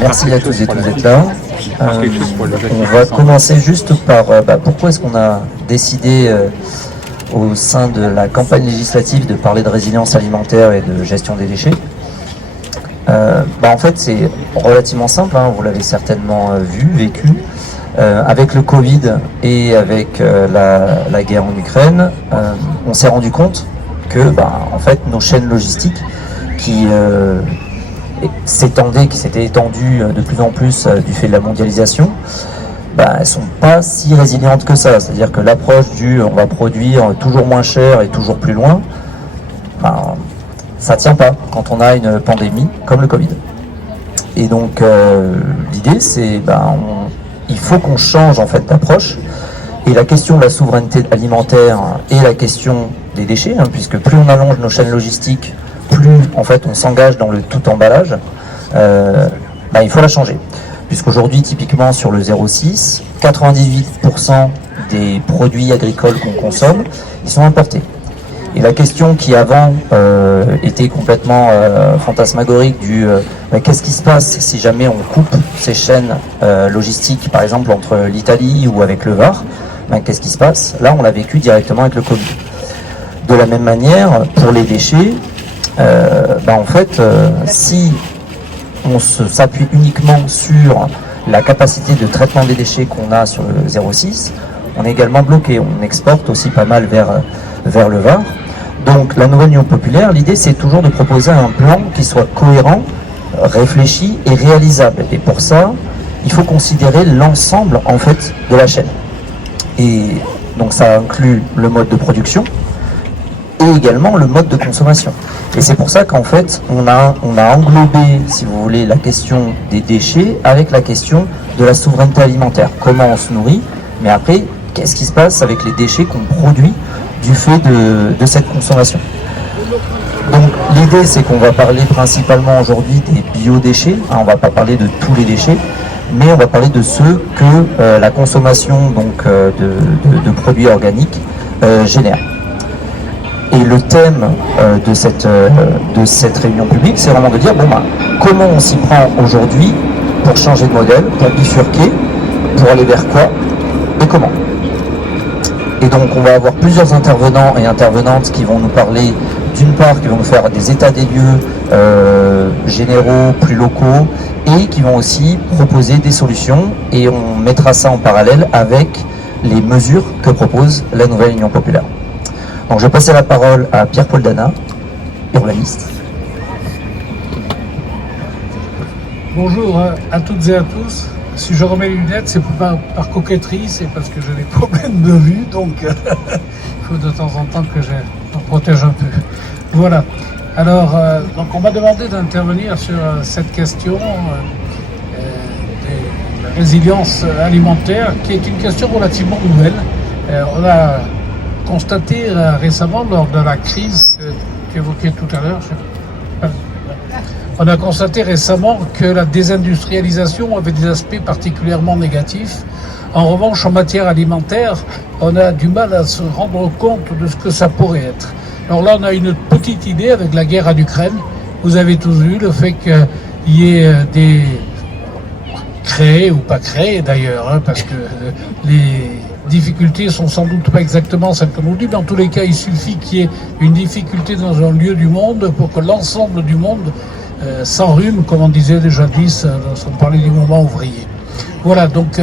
Merci à tous et tous d'être là. On va commencer juste par pourquoi est-ce qu'on a décidé au sein de la campagne législative de parler de résilience alimentaire et de gestion des déchets. En fait, c'est relativement simple, vous l'avez certainement vu, vécu. Avec le Covid et avec la guerre en Ukraine, on s'est rendu compte que en fait, nos chaînes logistiques qui s'étaient étendues de plus en plus du fait de la mondialisation, elles sont pas si résilientes que ça. C'est-à-dire que l'approche du on va produire toujours moins cher et toujours plus loin, ça tient pas quand on a une pandémie comme le Covid. Et donc l'idée c'est il faut qu'on change en fait d'approche. Et la question de la souveraineté alimentaire et la question des déchets, puisque plus on allonge nos chaînes logistiques, plus en fait on s'engage dans le tout emballage, il faut la changer. Puisqu'aujourd'hui, typiquement sur le 0,6, 98% des produits agricoles qu'on consomme, ils sont importés. Et la question qui avant était complètement fantasmagorique du qu'est-ce qui se passe si jamais on coupe ces chaînes logistiques, par exemple entre l'Italie ou avec le Var, qu'est-ce qui se passe? Là, on l'a vécu directement avec le Covid. De la même manière, pour les déchets, en fait, si on s'appuie uniquement sur la capacité de traitement des déchets qu'on a sur le 0,6, on est également bloqué. On exporte aussi pas mal vers le Var. Donc la nouvelle Union populaire, l'idée c'est toujours de proposer un plan qui soit cohérent, réfléchi et réalisable. Et pour ça, il faut considérer l'ensemble en fait de la chaîne. Et donc ça inclut le mode de production et également le mode de consommation. Et c'est pour ça qu'en fait on a englobé, si vous voulez, la question des déchets avec la question de la souveraineté alimentaire. Comment on se nourrit, mais après, qu'est-ce qui se passe avec les déchets qu'on produit du fait de cette consommation. Donc l'idée c'est qu'on va parler principalement aujourd'hui des biodéchets, on ne va pas parler de tous les déchets, mais on va parler de ceux que la consommation donc, de produits organiques génère. Et le thème de cette réunion publique, c'est vraiment de dire comment on s'y prend aujourd'hui pour changer de modèle, pour bifurquer, pour aller vers quoi et comment. Et donc on va avoir plusieurs intervenants et intervenantes qui vont nous parler, d'une part, qui vont nous faire des états des lieux généraux, plus locaux, et qui vont aussi proposer des solutions, et on mettra ça en parallèle avec les mesures que propose la nouvelle Union populaire. Donc je vais passer la parole à Pierre-Paul Dana, urbaniste. Bonjour à toutes et à tous. Si je remets les lunettes, c'est pas par coquetterie, c'est parce que j'ai des problèmes de vue, donc il faut de temps en temps que je me protège un peu. Voilà. Alors, donc on m'a demandé d'intervenir sur cette question de la résilience alimentaire, qui est une question relativement nouvelle. On a constaté récemment, lors de la crise que tu évoquais tout à l'heure, on a constaté récemment que la désindustrialisation avait des aspects particulièrement négatifs. En revanche, en matière alimentaire, on a du mal à se rendre compte de ce que ça pourrait être. Alors là, on a une petite idée avec la guerre en Ukraine. Vous avez tous vu le fait qu'il y ait des créés ou pas créés d'ailleurs, parce que les difficultés sont sans doute pas exactement celles que nous dit. Dans tous les cas, il suffit qu'il y ait une difficulté dans un lieu du monde pour que l'ensemble du monde s'enrhume, comme on disait déjà lorsqu'on parlait du mouvement ouvrier. Voilà, donc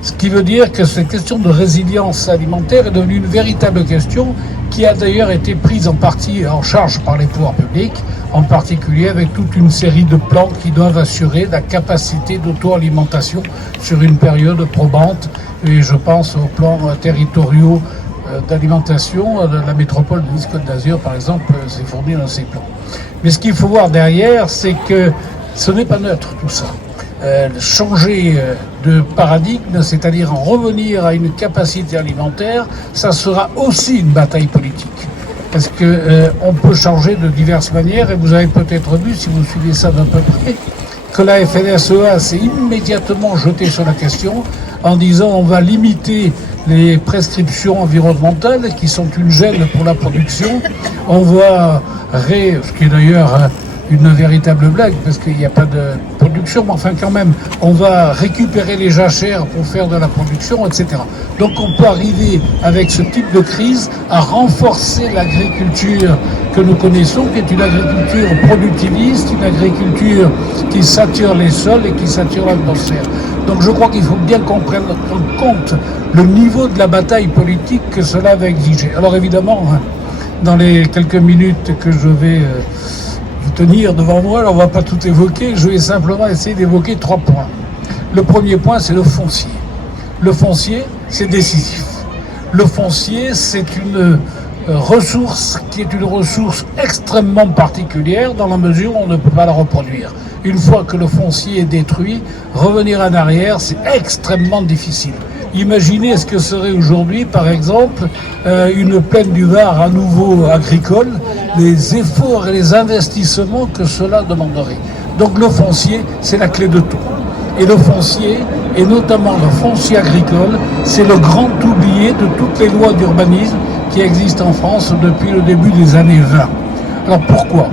ce qui veut dire que cette question de résilience alimentaire est devenue une véritable question qui a d'ailleurs été prise en partie en charge par les pouvoirs publics, en particulier avec toute une série de plans qui doivent assurer la capacité d'auto-alimentation sur une période probante. Et je pense aux plans territoriaux d'alimentation de la métropole de Nice-Côte d'Azur, par exemple, s'est fourni dans ces plans. Mais ce qu'il faut voir derrière, c'est que ce n'est pas neutre tout ça. Changer de paradigme, c'est-à-dire en revenir à une capacité alimentaire, ça sera aussi une bataille politique. Parce que on peut changer de diverses manières, et vous avez peut-être vu, si vous suivez ça d'un peu près, que la FNSEA s'est immédiatement jetée sur la question en disant on va limiter les prescriptions environnementales qui sont une gêne pour la production. On va ce qui est d'ailleurs une véritable blague parce qu'il n'y a pas de production, mais enfin quand même, on va récupérer les jachères pour faire de la production, etc. Donc on peut arriver avec ce type de crise à renforcer l'agriculture que nous connaissons, qui est une agriculture productiviste, une agriculture qui sature les sols et qui sature l'atmosphère. Donc je crois qu'il faut bien qu'on prenne en compte le niveau de la bataille politique que cela va exiger. Alors évidemment, dans les quelques minutes que je vais tenir devant moi, alors on ne va pas tout évoquer, je vais simplement essayer d'évoquer 3 points. Le premier point, c'est le foncier. Le foncier, c'est décisif. Le foncier, c'est une ressource qui est une ressource extrêmement particulière dans la mesure où on ne peut pas la reproduire. Une fois que le foncier est détruit, revenir en arrière, c'est extrêmement difficile. Imaginez ce que serait aujourd'hui, par exemple, une plaine du Var à nouveau agricole, les efforts et les investissements que cela demanderait. Donc le foncier, c'est la clé de tout. Et le foncier, et notamment le foncier agricole, c'est le grand oublié de toutes les lois d'urbanisme qui existent en France depuis le début des années 20. Alors pourquoi ?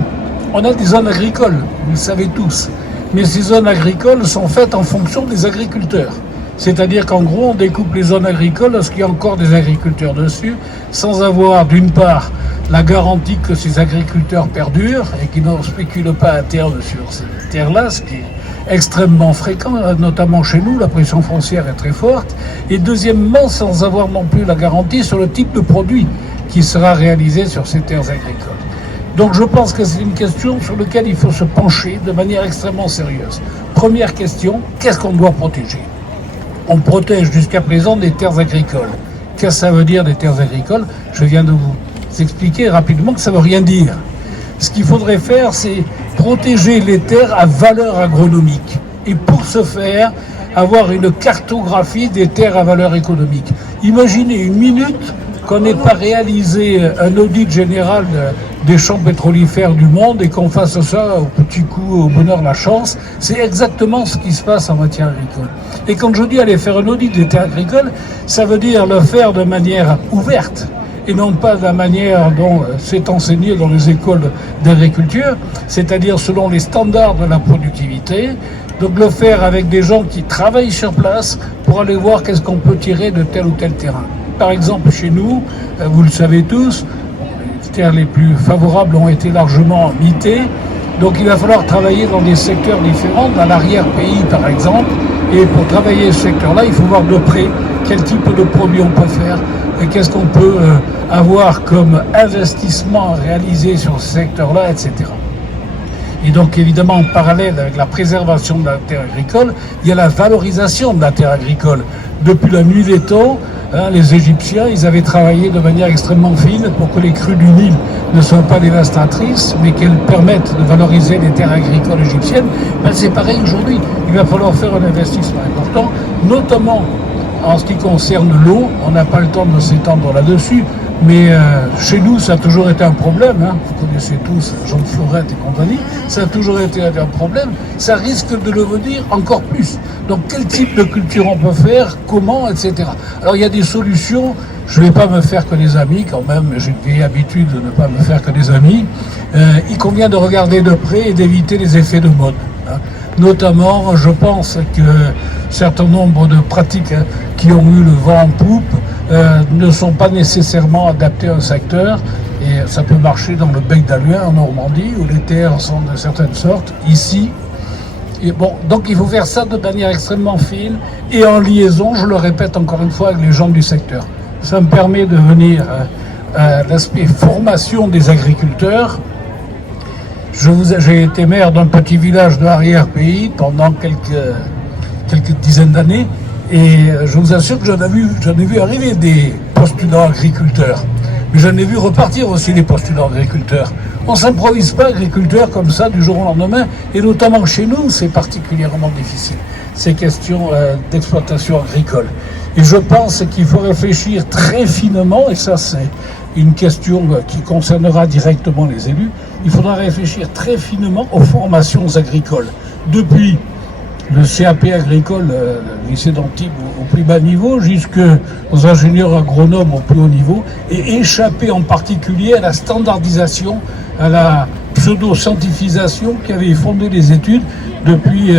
On a des zones agricoles, vous le savez tous, mais ces zones agricoles sont faites en fonction des agriculteurs. C'est-à-dire qu'en gros, on découpe les zones agricoles lorsqu'il y a encore des agriculteurs dessus, sans avoir d'une part la garantie que ces agriculteurs perdurent et qu'ils ne spéculent pas à terme sur ces terres-là, ce qui est extrêmement fréquent, notamment chez nous, la pression foncière est très forte. Et deuxièmement, sans avoir non plus la garantie sur le type de produit qui sera réalisé sur ces terres agricoles. Donc je pense que c'est une question sur laquelle il faut se pencher de manière extrêmement sérieuse. Première question, qu'est-ce qu'on doit protéger ? On protège jusqu'à présent des terres agricoles. Qu'est-ce que ça veut dire des terres agricoles ? Je viens de vous expliquer rapidement que ça ne veut rien dire. Ce qu'il faudrait faire, c'est protéger les terres à valeur agronomique. Et pour ce faire, avoir une cartographie des terres à valeur économique. Imaginez une minute qu'on n'ait pas réalisé un audit général des champs pétrolifères du monde et qu'on fasse ça au petit coup, au bonheur, la chance. C'est exactement ce qui se passe en matière agricole. Et quand je dis aller faire un audit des terres agricoles, ça veut dire le faire de manière ouverte et non pas de la manière dont c'est enseigné dans les écoles d'agriculture, c'est-à-dire selon les standards de la productivité. Donc le faire avec des gens qui travaillent sur place pour aller voir qu'est-ce qu'on peut tirer de tel ou tel terrain. Par exemple, chez nous, vous le savez tous, les terres les plus favorables ont été largement mitées. Donc il va falloir travailler dans des secteurs différents, dans l'arrière-pays par exemple. Et pour travailler ce secteur-là, il faut voir de près quel type de produit on peut faire et qu'est-ce qu'on peut avoir comme investissement réalisé sur ce secteur-là, etc. Et donc évidemment en parallèle avec la préservation de la terre agricole, il y a la valorisation de la terre agricole. Depuis la nuit des temps, les Égyptiens, ils avaient travaillé de manière extrêmement fine pour que les crues du Nil ne soient pas dévastatrices, mais qu'elles permettent de valoriser les terres agricoles égyptiennes. Ben, c'est pareil aujourd'hui. Il va falloir faire un investissement important, notamment en ce qui concerne l'eau. On n'a pas le temps de s'étendre là-dessus, mais chez nous, ça a toujours été un problème. Vous connaissez tous Jean de Florette et compagnie. Ça a toujours été un problème. Ça risque de le devenir encore plus. Donc, quel type de culture on peut faire, comment, etc. Alors, il y a des solutions. Je ne vais pas me faire que des amis, quand même. J'ai une vieille habitude de ne pas me faire que des amis. Il convient de regarder de près et d'éviter les effets de mode. Notamment, je pense que certain nombre de pratiques qui ont eu le vent en poupe ne sont pas nécessairement adaptées à un secteur. Et ça peut marcher dans le bec d'Aluin en Normandie, où les terres sont de certaines sortes. Ici, et bon, donc il faut faire ça de manière extrêmement fine et en liaison, je le répète encore une fois, avec les gens du secteur. Ça me permet de venir à l'aspect formation des agriculteurs. J'ai été maire d'un petit village de l'arrière-pays pendant quelques dizaines d'années et je vous assure que j'en ai vu arriver des postulants agriculteurs. Mais j'en ai vu repartir aussi des postulants agriculteurs. On ne s'improvise pas agriculteur comme ça du jour au lendemain, et notamment chez nous, c'est particulièrement difficile, ces questions d'exploitation agricole. Et je pense qu'il faut réfléchir très finement, et ça c'est une question qui concernera directement les élus, il faudra réfléchir très finement aux formations agricoles. Depuis le CAP agricole, le lycée d'Antibes au plus bas niveau, jusqu'aux ingénieurs agronomes au plus haut niveau, et échapper en particulier à la standardisation, à la pseudo-scientifisation qui avait fondé les études depuis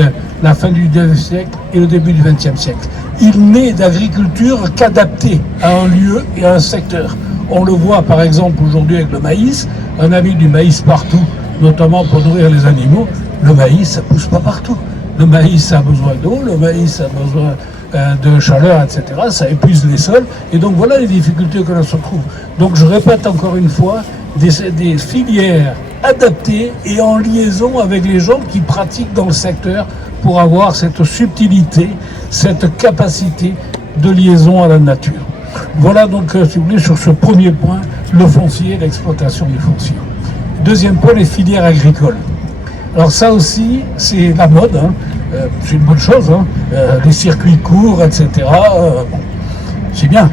la fin du XIXe siècle et le début du XXe siècle. Il n'est d'agriculture qu'adapté à un lieu et à un secteur. On le voit par exemple aujourd'hui avec le maïs. On a mis du maïs partout, notamment pour nourrir les animaux. Le maïs, ça pousse pas partout. Le maïs a besoin d'eau, le maïs a besoin de chaleur, etc. Ça épuise les sols. Et donc voilà les difficultés que l'on se trouve. Donc je répète encore une fois, des filières adaptées et en liaison avec les gens qui pratiquent dans le secteur pour avoir cette subtilité, cette capacité de liaison à la nature. Voilà donc, si vous voulez, sur ce premier point, le foncier, l'exploitation du foncier. Deuxième point, les filières agricoles. Alors ça aussi, c'est la mode, hein. C'est une bonne chose, hein. Les circuits courts, etc. Bon, c'est bien.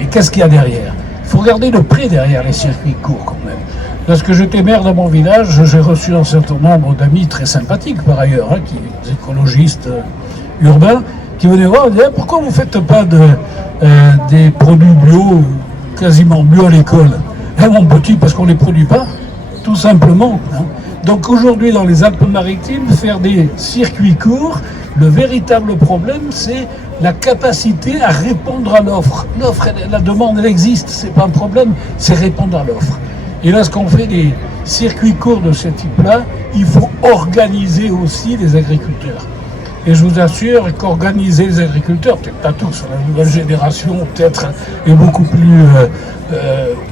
Et qu'est-ce qu'il y a derrière? Il faut regarder le prix derrière les circuits courts quand même. Lorsque j'étais maire dans mon village, j'ai reçu un certain nombre d'amis très sympathiques par ailleurs, hein, des écologistes urbains, qui venaient voir et disaient « Pourquoi vous ne faites pas des produits bio, quasiment bio à l'école ?» Eh mon petit, parce qu'on ne les produit pas, tout simplement. Hein. Donc aujourd'hui, dans les Alpes-Maritimes, faire des circuits courts, le véritable problème, c'est la capacité à répondre à l'offre. L'offre, la demande, elle existe, c'est pas un problème, c'est répondre à l'offre. Et lorsqu'on fait des circuits courts de ce type-là, il faut organiser aussi les agriculteurs. Et je vous assure qu'organiser les agriculteurs, peut-être pas tous, la nouvelle génération peut-être est beaucoup plus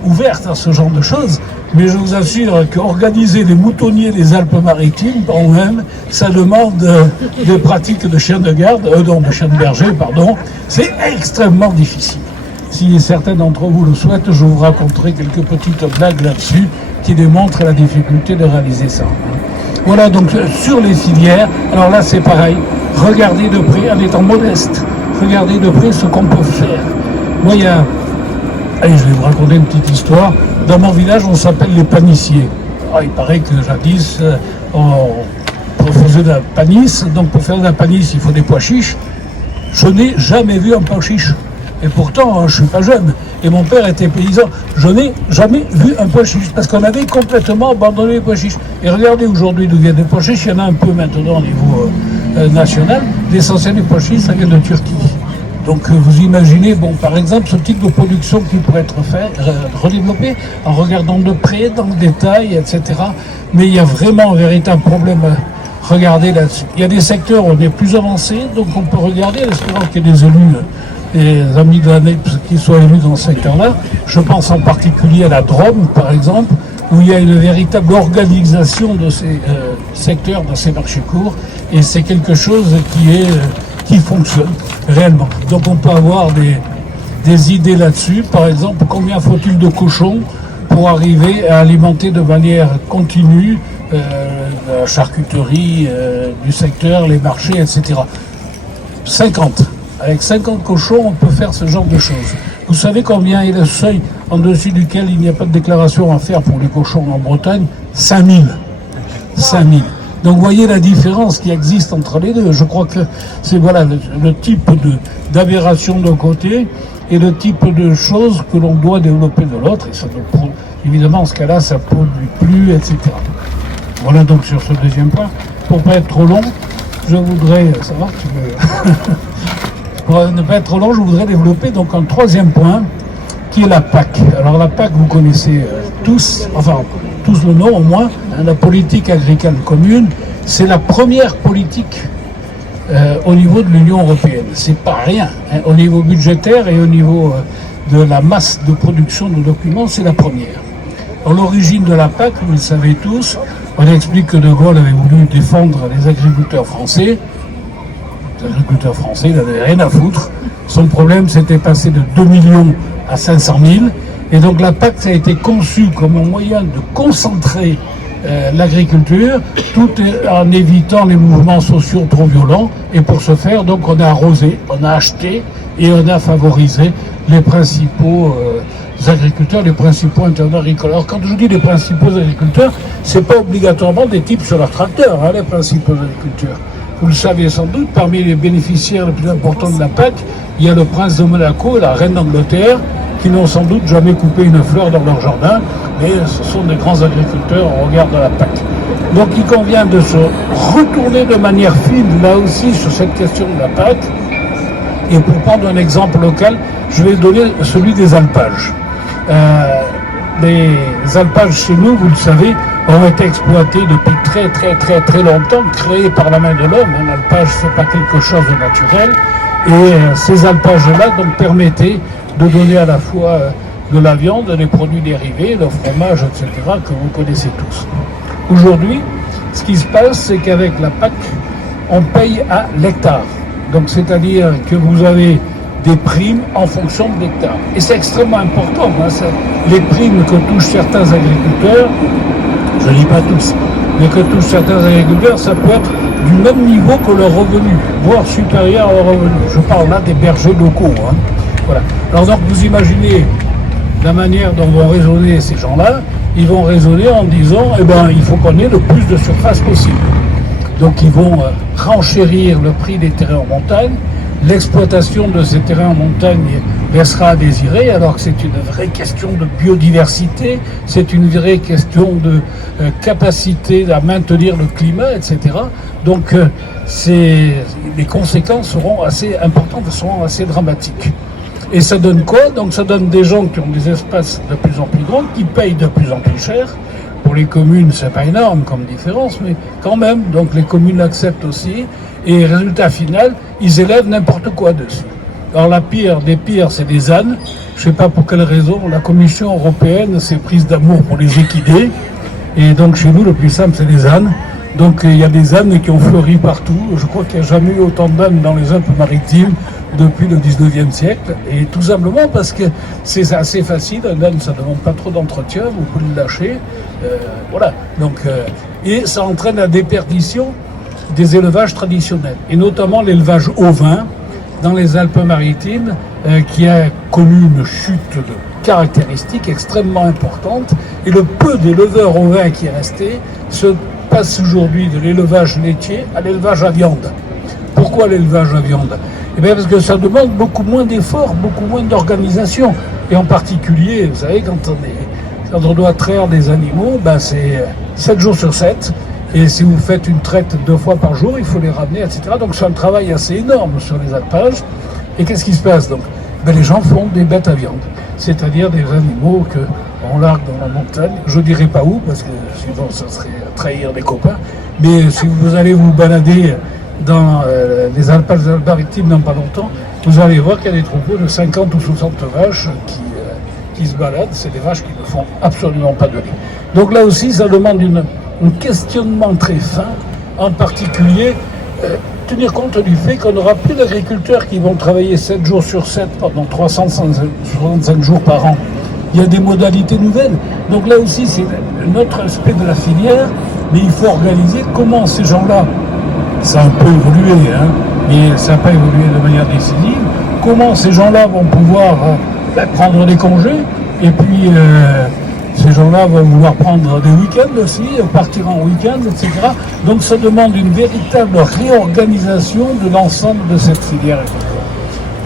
ouverte à ce genre de choses, mais je vous assure qu'organiser les moutonniers des Alpes-Maritimes, quand même, ça demande des pratiques de chiens de garde, de chiens de berger, pardon, c'est extrêmement difficile. Si certains d'entre vous le souhaitent, je vous raconterai quelques petites blagues là-dessus qui démontrent la difficulté de réaliser ça. Voilà donc sur les filières, alors là c'est pareil, regardez de près, en étant modeste, regardez de près ce qu'on peut faire. Moi allez, je vais vous raconter une petite histoire. Dans mon village, on s'appelle les panissiers. Alors, il paraît que jadis, on faisait de la panisse, donc pour faire de la panisse, il faut des pois chiches. Je n'ai jamais vu un pois chiche. Et pourtant, je ne suis pas jeune. Et mon père était paysan. Je n'ai jamais vu un pois chiche parce qu'on avait complètement abandonné les pois chiches. Et regardez aujourd'hui d'où viennent les pois chiches. Il y en a un peu maintenant au niveau national. L'essentiel des pois chiches, ça vient de Turquie. Donc vous imaginez, bon, par exemple, ce type de production qui pourrait être fait, redéveloppé en regardant de près, dans le détail, etc. Mais il y a vraiment un véritable problème à regarder là-dessus. Il y a des secteurs où on est plus avancé, donc on peut regarder, en espérant qu'il y ait des élus, des amis de l'année qui soient élus dans ce secteur-là. Je pense en particulier à la Drôme, par exemple, où il y a une véritable organisation de ces secteurs, de ces marchés courts, et c'est quelque chose qui fonctionne réellement. Donc on peut avoir des idées là-dessus. Par exemple, combien faut-il de cochons pour arriver à alimenter de manière continue la charcuterie du secteur, les marchés, etc. 50. Avec 50 cochons, on peut faire ce genre de choses. Vous savez combien est le seuil en dessus duquel il n'y a pas de déclaration à faire pour les cochons en Bretagne? 5000. 5000. Donc vous voyez la différence qui existe entre les deux. Je crois que c'est voilà le type d'aberration d'un côté et le type de choses que l'on doit développer de l'autre. Et ça, évidemment, en ce cas-là, ça ne pollue plus, etc. Voilà donc sur ce deuxième point. Pour ne pas être trop long, je voudrais... Ça va, tu veux... Pour ne pas être trop long, je voudrais développer donc un troisième point qui est la PAC. Alors la PAC, vous connaissez tous, enfin tous le nom au moins, hein, la politique agricole commune, c'est la première politique au niveau de l'Union européenne. C'est pas rien, hein, au niveau budgétaire et au niveau de la masse de production de documents, c'est la première. Alors l'origine de la PAC, vous le savez tous, on explique que De Gaulle avait voulu défendre les agriculteurs français. Les agriculteurs français, il n'avait rien à foutre. Son problème, c'était passé de 2 millions à 500 000. Et donc la PAC, ça a été conçu comme un moyen de concentrer l'agriculture, tout en évitant les mouvements sociaux trop violents. Et pour ce faire, donc, on a arrosé, on a acheté et on a favorisé les principaux agriculteurs, les principaux intervenants agricoles. Alors quand je dis les principaux agriculteurs, c'est pas obligatoirement des types sur leur tracteur, hein, les principaux agriculteurs. Vous le savez sans doute, parmi les bénéficiaires les plus importants de la PAC, il y a le prince de Monaco et la reine d'Angleterre qui n'ont sans doute jamais coupé une fleur dans leur jardin, mais ce sont des grands agriculteurs au regard de la PAC. Donc il convient de se retourner de manière fine, là aussi, sur cette question de la PAC. Et pour prendre un exemple local, je vais donner celui des alpages. Les alpages chez nous, vous le savez, ont été exploités depuis très longtemps, créés par la main de l'homme. Un alpage, c'est pas quelque chose de naturel. Et ces alpages-là donc permettaient de donner à la fois de la viande, des produits dérivés, le fromage, etc., que vous connaissez tous. Aujourd'hui, ce qui se passe, c'est qu'avec la PAC, on paye à l'hectare. Donc, c'est-à-dire que vous avez des primes en fonction de l'hectare. Et c'est extrêmement important. Hein, les primes que touchent certains agriculteurs, je ne dis pas tous, mais que touchent certains agriculteurs, ça peut être du même niveau que leur revenu, voire supérieur à leur revenu. Je parle là des bergers locaux. Hein. Voilà. Alors donc, vous imaginez la manière dont vont raisonner ces gens-là. Ils vont raisonner en disant, eh ben, il faut qu'on ait le plus de surface possible. Donc ils vont renchérir le prix des terrains en montagne. L'exploitation de ces terrains en montagne laissera à désirer, alors que c'est une vraie question de biodiversité, c'est une vraie question de capacité à maintenir le climat, etc. Donc les conséquences seront assez importantes, seront assez dramatiques. Et ça donne quoi? Donc ça donne des gens qui ont des espaces de plus en plus grands, qui payent de plus en plus cher. Pour les communes, c'est pas énorme comme différence, mais quand même, donc les communes l'acceptent aussi. Et résultat final, ils élèvent n'importe quoi dessus. Alors la pire des pires, c'est les ânes. Je sais pas pour quelle raison, la Commission européenne s'est prise d'amour pour les équidés. Et donc chez nous, le plus simple, c'est les ânes. Donc il y a des ânes qui ont fleuri partout. Je crois qu'il n'y a jamais eu autant d'ânes dans les Alpes-Maritimes depuis le 19e siècle. Et tout simplement parce que c'est assez facile. Un âne, ça ne demande pas trop d'entretien. Vous pouvez le lâcher. Voilà. Donc, et ça entraîne la déperdition des élevages traditionnels. Et notamment l'élevage ovin dans les Alpes-Maritimes qui a connu une chute de caractéristiques extrêmement importante. Et le peu d'éleveurs ovins qui est resté se passe aujourd'hui de l'élevage laitier à l'élevage à viande. Pourquoi l'élevage à viande? Eh bien parce que ça demande beaucoup moins d'efforts, beaucoup moins d'organisation. Et en particulier, vous savez, quand on doit traire des animaux, ben c'est 7 jours sur 7. Et si vous faites une traite 2 fois par jour, il faut les ramener, etc. Donc c'est un travail assez énorme sur les alpages. Et qu'est-ce qui se passe donc? Ben, les gens font des bêtes à viande, c'est-à-dire des animaux qu'on largue dans la montagne. Je ne dirai pas où, parce que sinon ça serait trahir des copains. Mais si vous allez vous balader dans les alpages maritimes dans pas longtemps, vous allez voir qu'il y a des troupeaux de 50 ou 60 vaches qui se baladent. C'est des vaches qui ne font absolument pas de lait. Donc là aussi, ça demande un questionnement très fin, en particulier tenir compte du fait qu'on n'aura plus d'agriculteurs qui vont travailler 7 jours sur 7 pendant 365 jours par an. Il y a des modalités nouvelles. Donc là aussi, c'est un autre aspect de la filière, mais il faut organiser comment ces gens-là, ça a un peu évolué, hein, mais ça n'a pas évolué de manière décisive, comment ces gens-là vont pouvoir prendre des congés, et puis ces gens-là vont vouloir prendre des week-ends aussi, partir en week-end, etc. Donc ça demande une véritable réorganisation de l'ensemble de cette filière.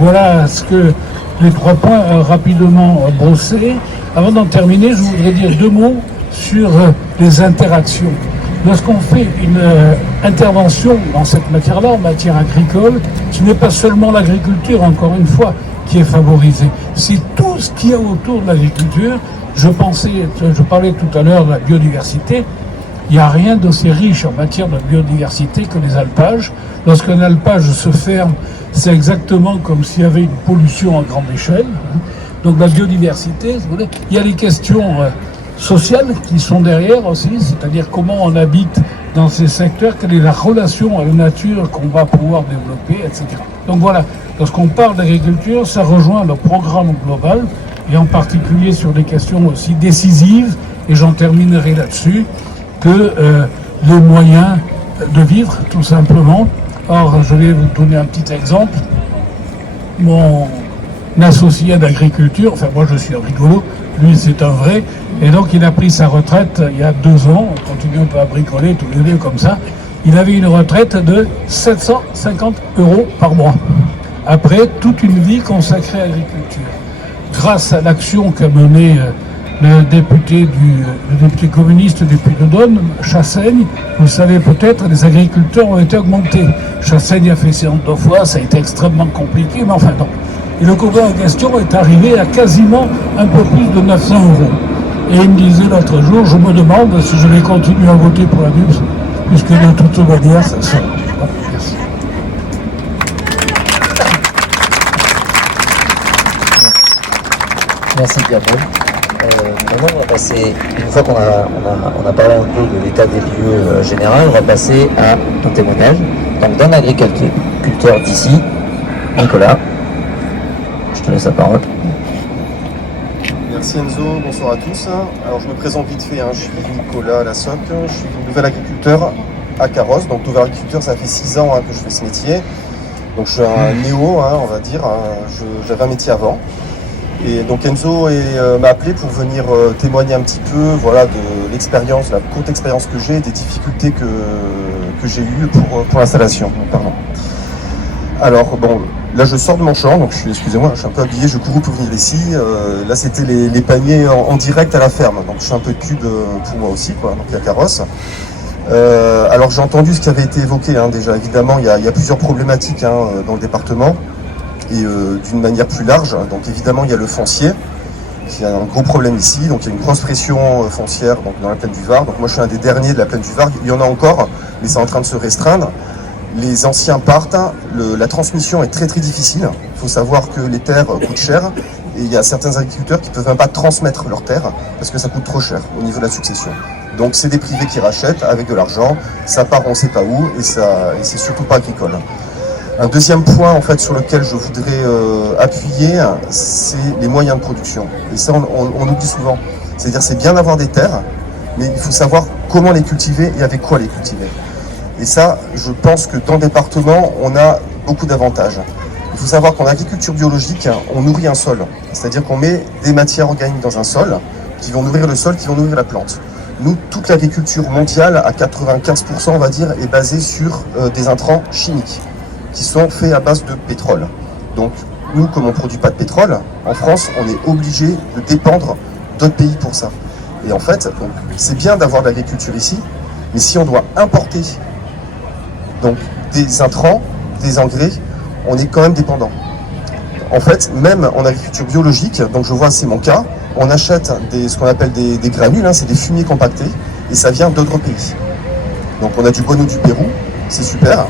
Voilà ce que les 3 points rapidement brossés. Avant d'en terminer, je voudrais dire 2 mots sur les interactions. Lorsqu'on fait une intervention dans cette matière-là, en matière agricole, ce n'est pas seulement l'agriculture, encore une fois, qui est favorisée. C'est tout ce qu'il y a autour de l'agriculture. Je parlais tout à l'heure de la biodiversité. Il n'y a rien d'aussi riche en matière de biodiversité que les alpages. Lorsqu'un alpage se ferme, c'est exactement comme s'il y avait une pollution à grande échelle. Donc la biodiversité, si vous voulez, il y a les questions sociales qui sont derrière aussi, c'est-à-dire comment on habite dans ces secteurs, quelle est la relation à la nature qu'on va pouvoir développer, etc. Donc voilà, lorsqu'on parle d'agriculture, ça rejoint le programme global, et en particulier sur des questions aussi décisives, et j'en terminerai là-dessus, que les moyens de vivre, tout simplement. Or, je vais vous donner un petit exemple. Mon associé d'agriculture, enfin moi je suis un rigolo, lui c'est un vrai, et donc il a pris sa retraite il y a 2 ans, on continue un peu à bricoler tous les deux comme ça, il avait une retraite de 750 € par mois, après toute une vie consacrée à l'agriculture. grâce à l'action qu'a menée le député communiste du Puy-de-Dôme, Chassaigne, vous savez peut-être, les agriculteurs ont été augmentés. Chassaigne a fait ses 2 fois, ça a été extrêmement compliqué, mais enfin non. Et le couvert en question est arrivé à quasiment un peu plus de 900 €. Et il me disait l'autre jour, je me demande si je vais continuer à voter pour la DUPS, puisque de toute manière, ça sort. Bon, merci. Merci Pierre-Paul. Maintenant, on va passer, une fois qu'on a parlé un peu de l'état des lieux général, on va passer à un témoignage donc d'un agriculteur d'ici, Nicolas. Je te laisse la parole. Merci Enzo, bonsoir à tous. Alors je me présente vite fait, je suis Nicolas Lassoc, je suis nouvel agriculteur à Carrosse. Donc nouvel agriculteur, ça fait 6 ans que je fais ce métier. Donc je suis un néo, on va dire, j'avais un métier avant. Et donc Enzo m'a appelé pour venir témoigner un petit peu de l'expérience, la courte expérience que j'ai, des difficultés que j'ai eues pour l'installation. Pardon. Alors bon, là je sors de mon champ, donc excusez-moi, je suis un peu habillé, je cours pour venir ici. Là c'était les paniers en direct à la ferme, donc je suis un peu de pub pour moi aussi, donc il y a Carrosse. Alors j'ai entendu ce qui avait été évoqué, déjà évidemment il y a plusieurs problématiques dans le département. Et d'une manière plus large, donc évidemment il y a le foncier, qui a un gros problème ici, donc il y a une grosse pression foncière dans la plaine du Var. Donc moi je suis un des derniers de la plaine du Var, il y en a encore, mais c'est en train de se restreindre. Les anciens partent, la transmission est très très difficile. Il faut savoir que les terres coûtent cher, et il y a certains agriculteurs qui ne peuvent même pas transmettre leurs terres, parce que ça coûte trop cher au niveau de la succession. Donc c'est des privés qui rachètent avec de l'argent, ça part on ne sait pas où, et c'est surtout pas agricole. Un deuxième point en fait sur lequel je voudrais appuyer, c'est les moyens de production. Et ça on oublie souvent. C'est-à-dire c'est bien d'avoir des terres, mais il faut savoir comment les cultiver et avec quoi les cultiver. Et ça, je pense que dans le département, on a beaucoup d'avantages. Il faut savoir qu'en agriculture biologique, on nourrit un sol. C'est-à-dire qu'on met des matières organiques dans un sol qui vont nourrir le sol, qui vont nourrir la plante. Nous, toute l'agriculture mondiale, à 95% on va dire, est basée sur des intrants chimiques, qui sont faits à base de pétrole. Donc nous, comme on ne produit pas de pétrole, en France, on est obligé de dépendre d'autres pays pour ça. Et en fait, c'est bien d'avoir de l'agriculture ici, mais si on doit importer donc, des intrants, des engrais, on est quand même dépendant. En fait, même en agriculture biologique, donc je vois c'est mon cas, on achète ce qu'on appelle des granules, c'est des fumiers compactés, et ça vient d'autres pays. Donc on a du guano du Pérou, c'est super.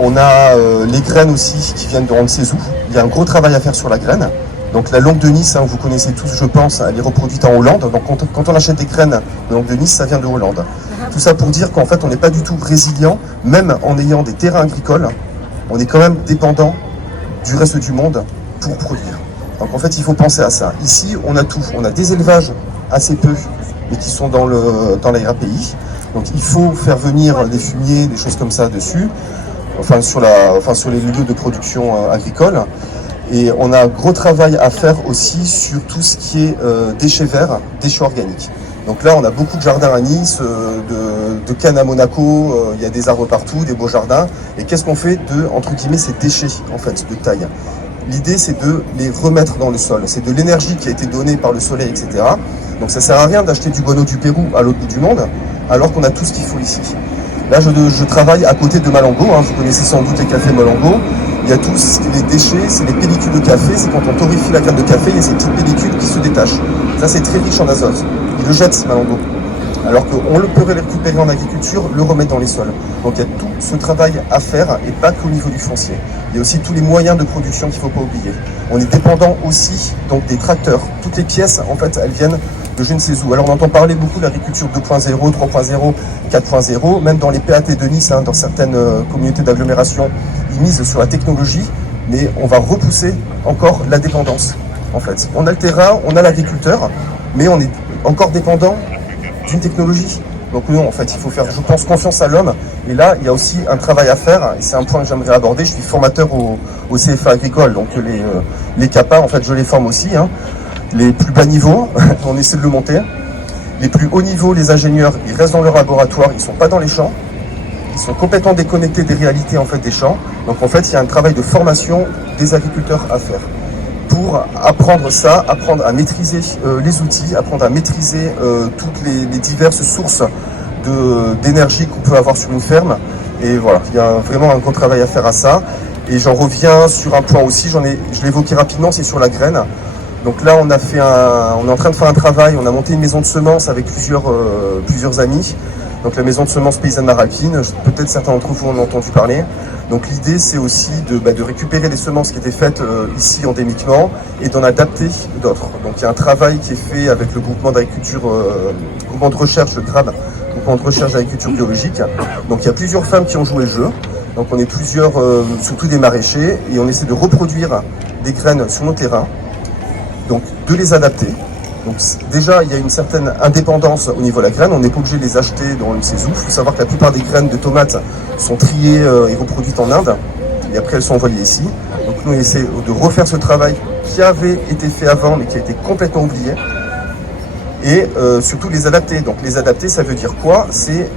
On a les graines aussi qui viennent de Rancézou. Il y a un gros travail à faire sur la graine. Donc la langue de Nice, vous connaissez tous je pense, elle est reproduite en Hollande. Donc quand on achète des graines de langue de Nice, ça vient de Hollande. Tout ça pour dire qu'en fait on n'est pas du tout résilient, même en ayant des terrains agricoles, on est quand même dépendant du reste du monde pour produire. Donc en fait il faut penser à ça. Ici on a tout, on a des élevages assez peu, mais qui sont dans l'ARAPI. Donc il faut faire venir des fumiers, des choses comme ça dessus. Sur les lieux de production agricole. Et on a un gros travail à faire aussi sur tout ce qui est déchets verts, déchets organiques. Donc là, on a beaucoup de jardins à Nice, de Cannes à Monaco, il y a des arbres partout, des beaux jardins. Et qu'est-ce qu'on fait entre guillemets, ces déchets, en fait, de taille? L'idée, c'est de les remettre dans le sol. C'est de l'énergie qui a été donnée par le soleil, etc. Donc ça sert à rien d'acheter du guano du Pérou à l'autre bout du monde, alors qu'on a tout ce qu'il faut ici. Là, je travaille à côté de Malango, vous connaissez sans doute les cafés Malango. Il y a tous les déchets, c'est les pellicules de café, c'est quand on torréfie la graine de café, il y a ces petites pellicules qui se détachent. Ça, c'est très riche en azote. Ils le jettent, Malango. Alors qu'on peut le récupérer en agriculture, le remettre dans les sols. Donc il y a tout ce travail à faire, et pas qu'au niveau du foncier. Il y a aussi tous les moyens de production qu'il ne faut pas oublier. On est dépendant aussi donc, des tracteurs. Toutes les pièces, en fait, elles viennent de je ne sais où. Alors on entend parler beaucoup de l'agriculture 2.0, 3.0, 4.0, même dans les PAT de Nice, dans certaines communautés d'agglomération, ils misent sur la technologie, mais on va repousser encore la dépendance. En fait, on a le terrain, on a l'agriculteur, mais on est encore dépendant d'une technologie. Donc non, en fait, il faut faire, je pense, confiance à l'homme. Et là, il y a aussi un travail à faire, et c'est un point que j'aimerais aborder. Je suis formateur au CFA agricole, donc les CAPA, en fait, je les forme aussi. Les plus bas niveaux, on essaie de le monter. Les plus hauts niveaux, les ingénieurs, ils restent dans leur laboratoire, ils ne sont pas dans les champs. Ils sont complètement déconnectés des réalités en fait, des champs. Donc en fait, il y a un travail de formation des agriculteurs à faire. pour apprendre ça, apprendre à maîtriser les outils, apprendre à maîtriser toutes les diverses sources d'énergie qu'on peut avoir sur une ferme. Et voilà, il y a vraiment un gros travail à faire à ça. Et j'en reviens sur un point aussi, je l'ai évoqué rapidement, c'est sur la graine. Donc là, on est en train de faire un travail, on a monté une maison de semences avec plusieurs amis. Donc la maison de semences paysanne maralpine, peut-être certains d'entre vous en ont entendu parler. Donc l'idée, c'est aussi de récupérer les semences qui étaient faites ici endémiquement et d'en adapter d'autres. Donc il y a un travail qui est fait avec le groupement d'agriculture, groupement de recherche, le GRAB, groupement de recherche d'agriculture biologique. Donc il y a plusieurs femmes qui ont joué le jeu. Donc on est plusieurs, surtout des maraîchers, et on essaie de reproduire des graines sur nos terrains, donc de les adapter. Donc déjà, il y a une certaine indépendance au niveau de la graine, on n'est pas obligé de les acheter dans une saison. Il faut savoir que la plupart des graines de tomates sont triées et reproduites en Inde, et après elles sont envoyées ici. Donc nous, on essaie de refaire ce travail qui avait été fait avant, mais qui a été complètement oublié, et surtout les adapter. Donc les adapter, ça veut dire quoi? C'est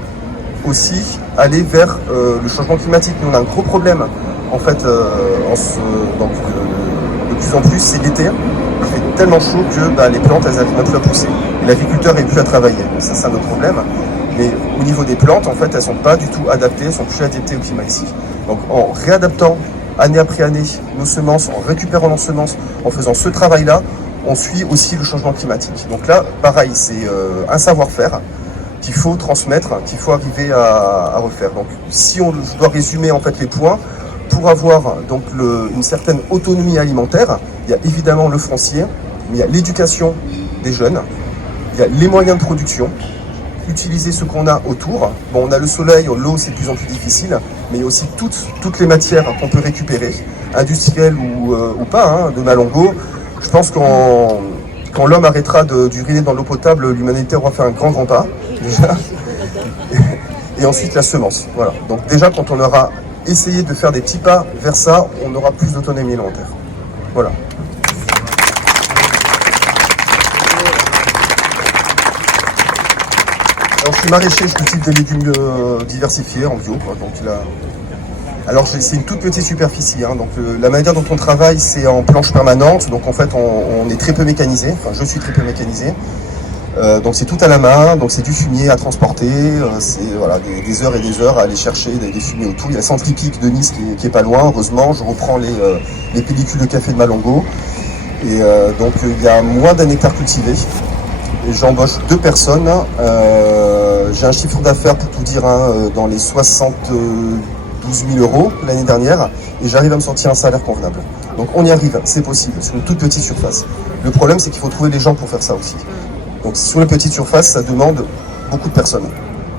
aussi aller vers le changement climatique. Nous, on a un gros problème, en fait, donc, de plus en plus, c'est l'été. Il fait tellement chaud que les plantes, elles arrivent plus à pousser. Et l'agriculteur n'est plus à travailler. Donc, ça, c'est un autre problème. Mais au niveau des plantes, en fait, elles ne sont pas du tout adaptées, elles ne sont plus adaptées au climat ici. Donc, en réadaptant année après année nos semences, en récupérant nos semences, en faisant ce travail-là, on suit aussi le changement climatique. Donc là, pareil, c'est un savoir-faire qu'il faut transmettre, qu'il faut arriver à refaire. Donc, si je dois résumer en fait les points, pour avoir donc une certaine autonomie alimentaire, il y a évidemment le foncier, mais il y a l'éducation des jeunes, il y a les moyens de production, utiliser ce qu'on a autour. Bon, on a le soleil, l'eau, c'est de plus en plus difficile, mais il y a aussi toutes les matières qu'on peut récupérer, industrielles ou pas, de Malongo. Je pense quand l'homme arrêtera d'uriner dans l'eau potable, l'humanité aura fait un grand pas, déjà. Et ensuite la semence. Voilà. Donc déjà, quand on aura essayé de faire des petits pas vers ça, on aura plus d'autonomie alimentaire. Voilà. Alors je suis maraîcher, je cultive des légumes diversifiés en bio, quoi. Donc là... Alors c'est une toute petite superficie, donc la manière dont on travaille, c'est en planche permanente, donc en fait on est très peu mécanisé, enfin je suis très peu mécanisé, donc c'est tout à la main, donc c'est du fumier à transporter, c'est voilà, des heures et des heures à aller chercher des fumiers autour. Il y a le centre hippique de Nice qui est pas loin, heureusement, je reprends les pellicules de café de Malongo, et donc il y a moins d'un hectare cultivé, et j'embauche 2 personnes, j'ai un chiffre d'affaires pour tout dire dans les 12 000 € l'année dernière, et j'arrive à me sortir un salaire convenable. Donc on y arrive, c'est possible, sur une toute petite surface. Le problème, c'est qu'il faut trouver les gens pour faire ça aussi. Donc sur une petite surface, ça demande beaucoup de personnes.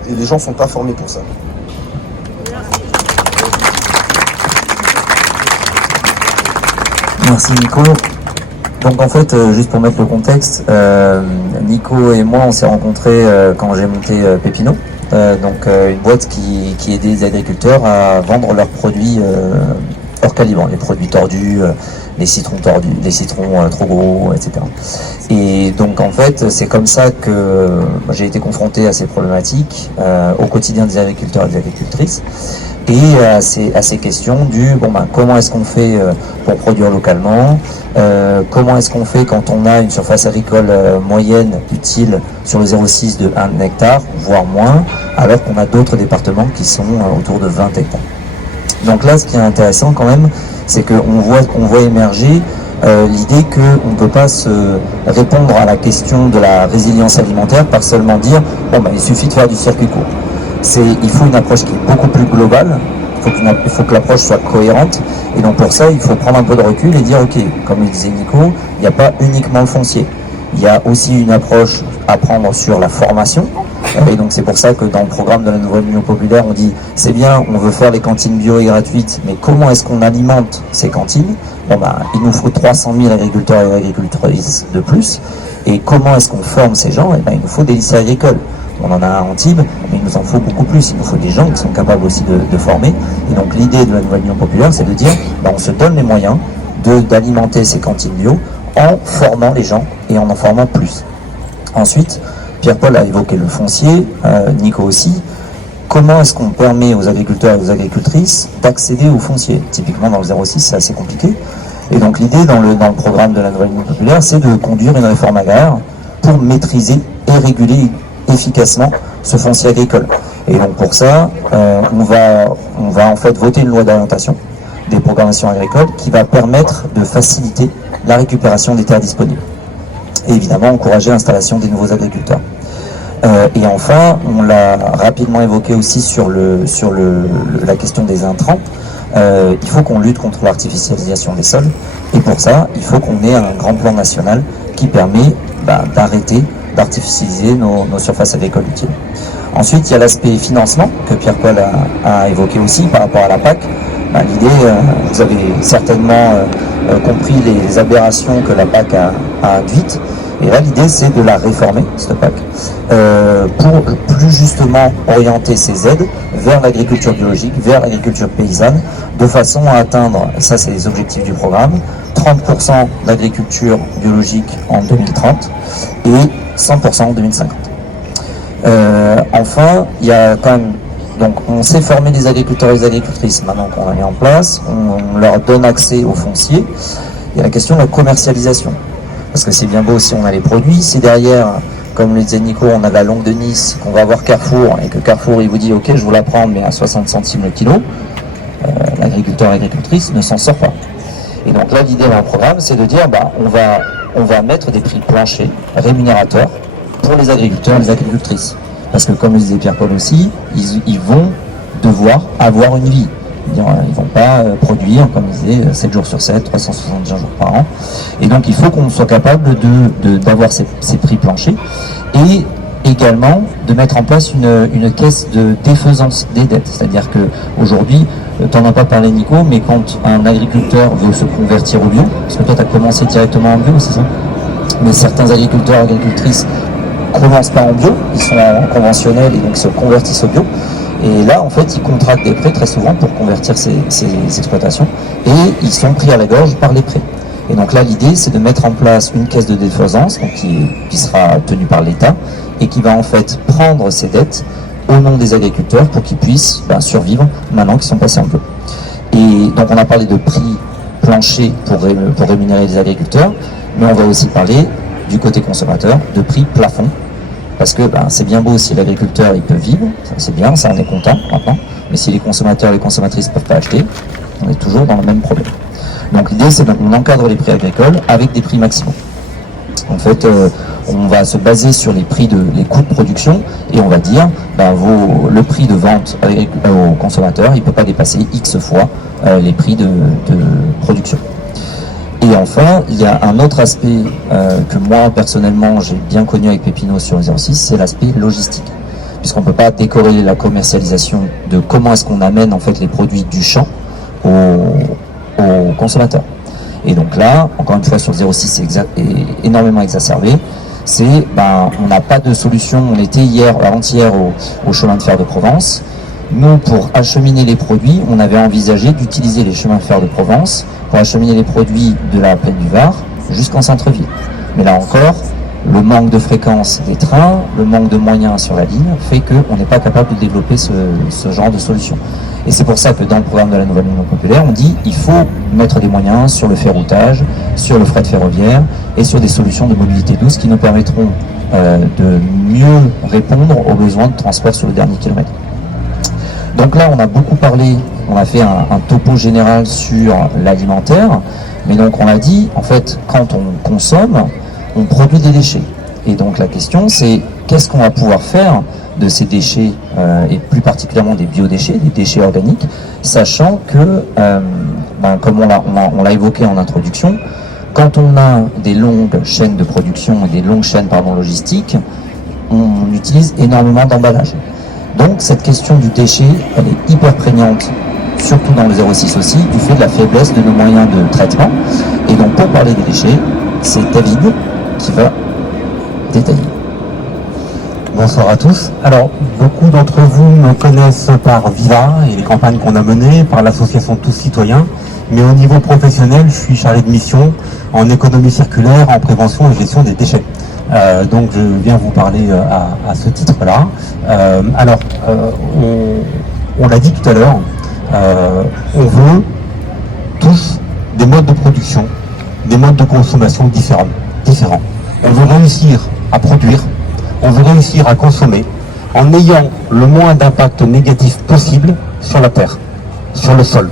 Et les gens ne sont pas formés pour ça. Merci Nico. Donc en fait, juste pour mettre le contexte, Nico et moi, on s'est rencontrés quand j'ai monté Pépino. Donc une boîte qui aide les agriculteurs à vendre leurs produits hors calibre, les produits tordus, les citrons tordus, les citrons trop gros, etc. Et donc en fait c'est comme ça que j'ai été confronté à ces problématiques au quotidien des agriculteurs et des agricultrices, et à ces questions du comment est-ce qu'on fait pour produire localement, comment est-ce qu'on fait quand on a une surface agricole moyenne utile sur le 0,6 de 1 hectare, voire moins, alors qu'on a d'autres départements qui sont autour de 20 hectares. Donc là, ce qui est intéressant quand même, c'est qu'on voit émerger l'idée qu'on ne peut pas se répondre à la question de la résilience alimentaire par seulement dire il suffit de faire du circuit court. Il faut une approche qui est beaucoup plus globale, il faut que l'approche soit cohérente, et donc pour ça il faut prendre un peu de recul et dire ok, comme le disait Nico, il n'y a pas uniquement le foncier, il y a aussi une approche à prendre sur la formation. Et donc c'est pour ça que dans le programme de la Nouvelle Union Populaire, on dit c'est bien, on veut faire les cantines bio et gratuites, mais comment est-ce qu'on alimente ces cantines? Il nous faut 300 000 agriculteurs et agricultrices de plus. Et comment est-ce qu'on forme ces gens? Il nous faut des lycées agricoles. On en a un à Antibes, mais il nous en faut beaucoup plus. Il nous faut des gens qui sont capables aussi de former. Et donc l'idée de la Nouvelle Union Populaire, c'est de dire on se donne les moyens d'alimenter ces cantines bio en formant les gens et en formant plus. Ensuite, Pierre-Paul a évoqué le foncier, Nico aussi. Comment est-ce qu'on permet aux agriculteurs et aux agricultrices d'accéder au foncier? Typiquement dans le 06, c'est assez compliqué. Et donc l'idée dans le programme de la nouvelle Union populaire, c'est de conduire une réforme agraire pour maîtriser et réguler efficacement ce foncier agricole. Et donc pour ça, on va en fait voter une loi d'orientation des programmations agricoles qui va permettre de faciliter la récupération des terres disponibles. Et évidemment encourager l'installation des nouveaux agriculteurs. Et enfin, on l'a rapidement évoqué aussi sur la question des intrants. Il faut qu'on lutte contre l'artificialisation des sols. Et pour ça, il faut qu'on ait un grand plan national qui permet d'arrêter d'artificialiser nos surfaces agricoles utiles. Ensuite, il y a l'aspect financement que Pierre-Paul a évoqué aussi par rapport à la PAC. L'idée, vous avez certainement compris les aberrations que la PAC a induites. Et là, l'idée, c'est de la réformer, cette PAC, pour plus justement orienter ces aides vers l'agriculture biologique, vers l'agriculture paysanne, de façon à atteindre, et ça c'est les objectifs du programme, 30% d'agriculture biologique en 2030 et 100% en 2050. Enfin, il y a quand même, donc on sait former les agriculteurs et les agricultrices maintenant qu'on l'a mis en place, on leur donne accès au foncier. Il y a la question de la commercialisation. Parce que c'est bien beau si on a les produits, si derrière, comme le disait Nico, on a la longue de Nice, qu'on va voir Carrefour, et que Carrefour il vous dit ok je vous la prends mais à 60 centimes le kilo, l'agriculteur et l'agricultrice ne s'en sort pas. Et donc là l'idée dans le programme c'est de dire on va mettre des prix planchers, rémunérateurs, pour les agriculteurs et les agricultrices. Parce que comme le disait Pierre-Paul aussi, ils vont devoir avoir une vie. Ils ne vont pas produire, comme je disais, 7 jours sur 7, 365 jours par an. Et donc il faut qu'on soit capable d'avoir ces prix planchers et également de mettre en place une caisse de défaisance des dettes. C'est-à-dire qu'aujourd'hui, tu n'en as pas parlé Nico, mais quand un agriculteur veut se convertir au bio, parce que toi tu as commencé directement en bio, c'est ça? Mais certains agriculteurs et agricultrices ne commencent pas en bio, ils sont en conventionnel et donc se convertissent au bio. Et là, en fait, ils contractent des prêts très souvent pour convertir ces exploitations et ils sont pris à la gorge par les prêts. Et donc là, l'idée, c'est de mettre en place une caisse de défaisance donc qui sera tenue par l'État et qui va en fait prendre ces dettes au nom des agriculteurs pour qu'ils puissent survivre maintenant qu'ils sont passés en bio. Et donc, on a parlé de prix plancher pour rémunérer les agriculteurs, mais on va aussi parler du côté consommateur de prix plafond. Parce que c'est bien beau si l'agriculteur il peut vivre, c'est bien, ça on est content maintenant, mais si les consommateurs et les consommatrices ne peuvent pas acheter, on est toujours dans le même problème. Donc l'idée c'est qu'on encadre les prix agricoles avec des prix maximaux. En fait, on va se baser sur les coûts de production et on va dire le prix de vente aux consommateurs, il ne peut pas dépasser X fois les prix de production. Et enfin, il y a un autre aspect que moi, personnellement, j'ai bien connu avec Pépino sur le 06, c'est l'aspect logistique. Puisqu'on ne peut pas décorréler la commercialisation de comment est-ce qu'on amène en fait les produits du champ aux consommateurs. Et donc là, encore une fois, sur le 06, c'est énormément exacerbé. C'est, on n'a pas de solution. On était avant-hier au chemin de fer de Provence. Nous, pour acheminer les produits, on avait envisagé d'utiliser les chemins de fer de Provence pour acheminer les produits de la plaine du Var jusqu'en centre-ville. Mais là encore, le manque de fréquence des trains, le manque de moyens sur la ligne fait qu'on n'est pas capable de développer ce genre de solution. Et c'est pour ça que dans le programme de la Nouvelle Union populaire, on dit qu'il faut mettre des moyens sur le ferroutage, sur le fret ferroviaire et sur des solutions de mobilité douce qui nous permettront de mieux répondre aux besoins de transport sur le dernier kilomètre. Donc là, on a beaucoup parlé, on a fait un topo général sur l'alimentaire, mais donc on a dit, en fait, quand on consomme, on produit des déchets. Et donc la question, c'est qu'est-ce qu'on va pouvoir faire de ces déchets, et plus particulièrement des biodéchets, des déchets organiques, sachant que, comme on l'a évoqué en introduction, quand on a des longues chaînes de production, des longues chaînes logistiques, on utilise énormément d'emballage. Donc cette question du déchet, elle est hyper prégnante, surtout dans le 06 aussi, du fait de la faiblesse de nos moyens de traitement. Et donc pour parler des déchets, c'est David qui va détailler. Bonsoir à tous. Alors, beaucoup d'entre vous me connaissent par Viva et les campagnes qu'on a menées, par l'association Tous Citoyens, mais au niveau professionnel, je suis chargé de mission en économie circulaire, en prévention et gestion des déchets. Donc je viens vous parler à ce titre-là. On l'a dit tout à l'heure, on veut tous des modes de production, des modes de consommation différents. On veut réussir à produire, on veut réussir à consommer en ayant le moins d'impact négatif possible sur la terre, sur le sol.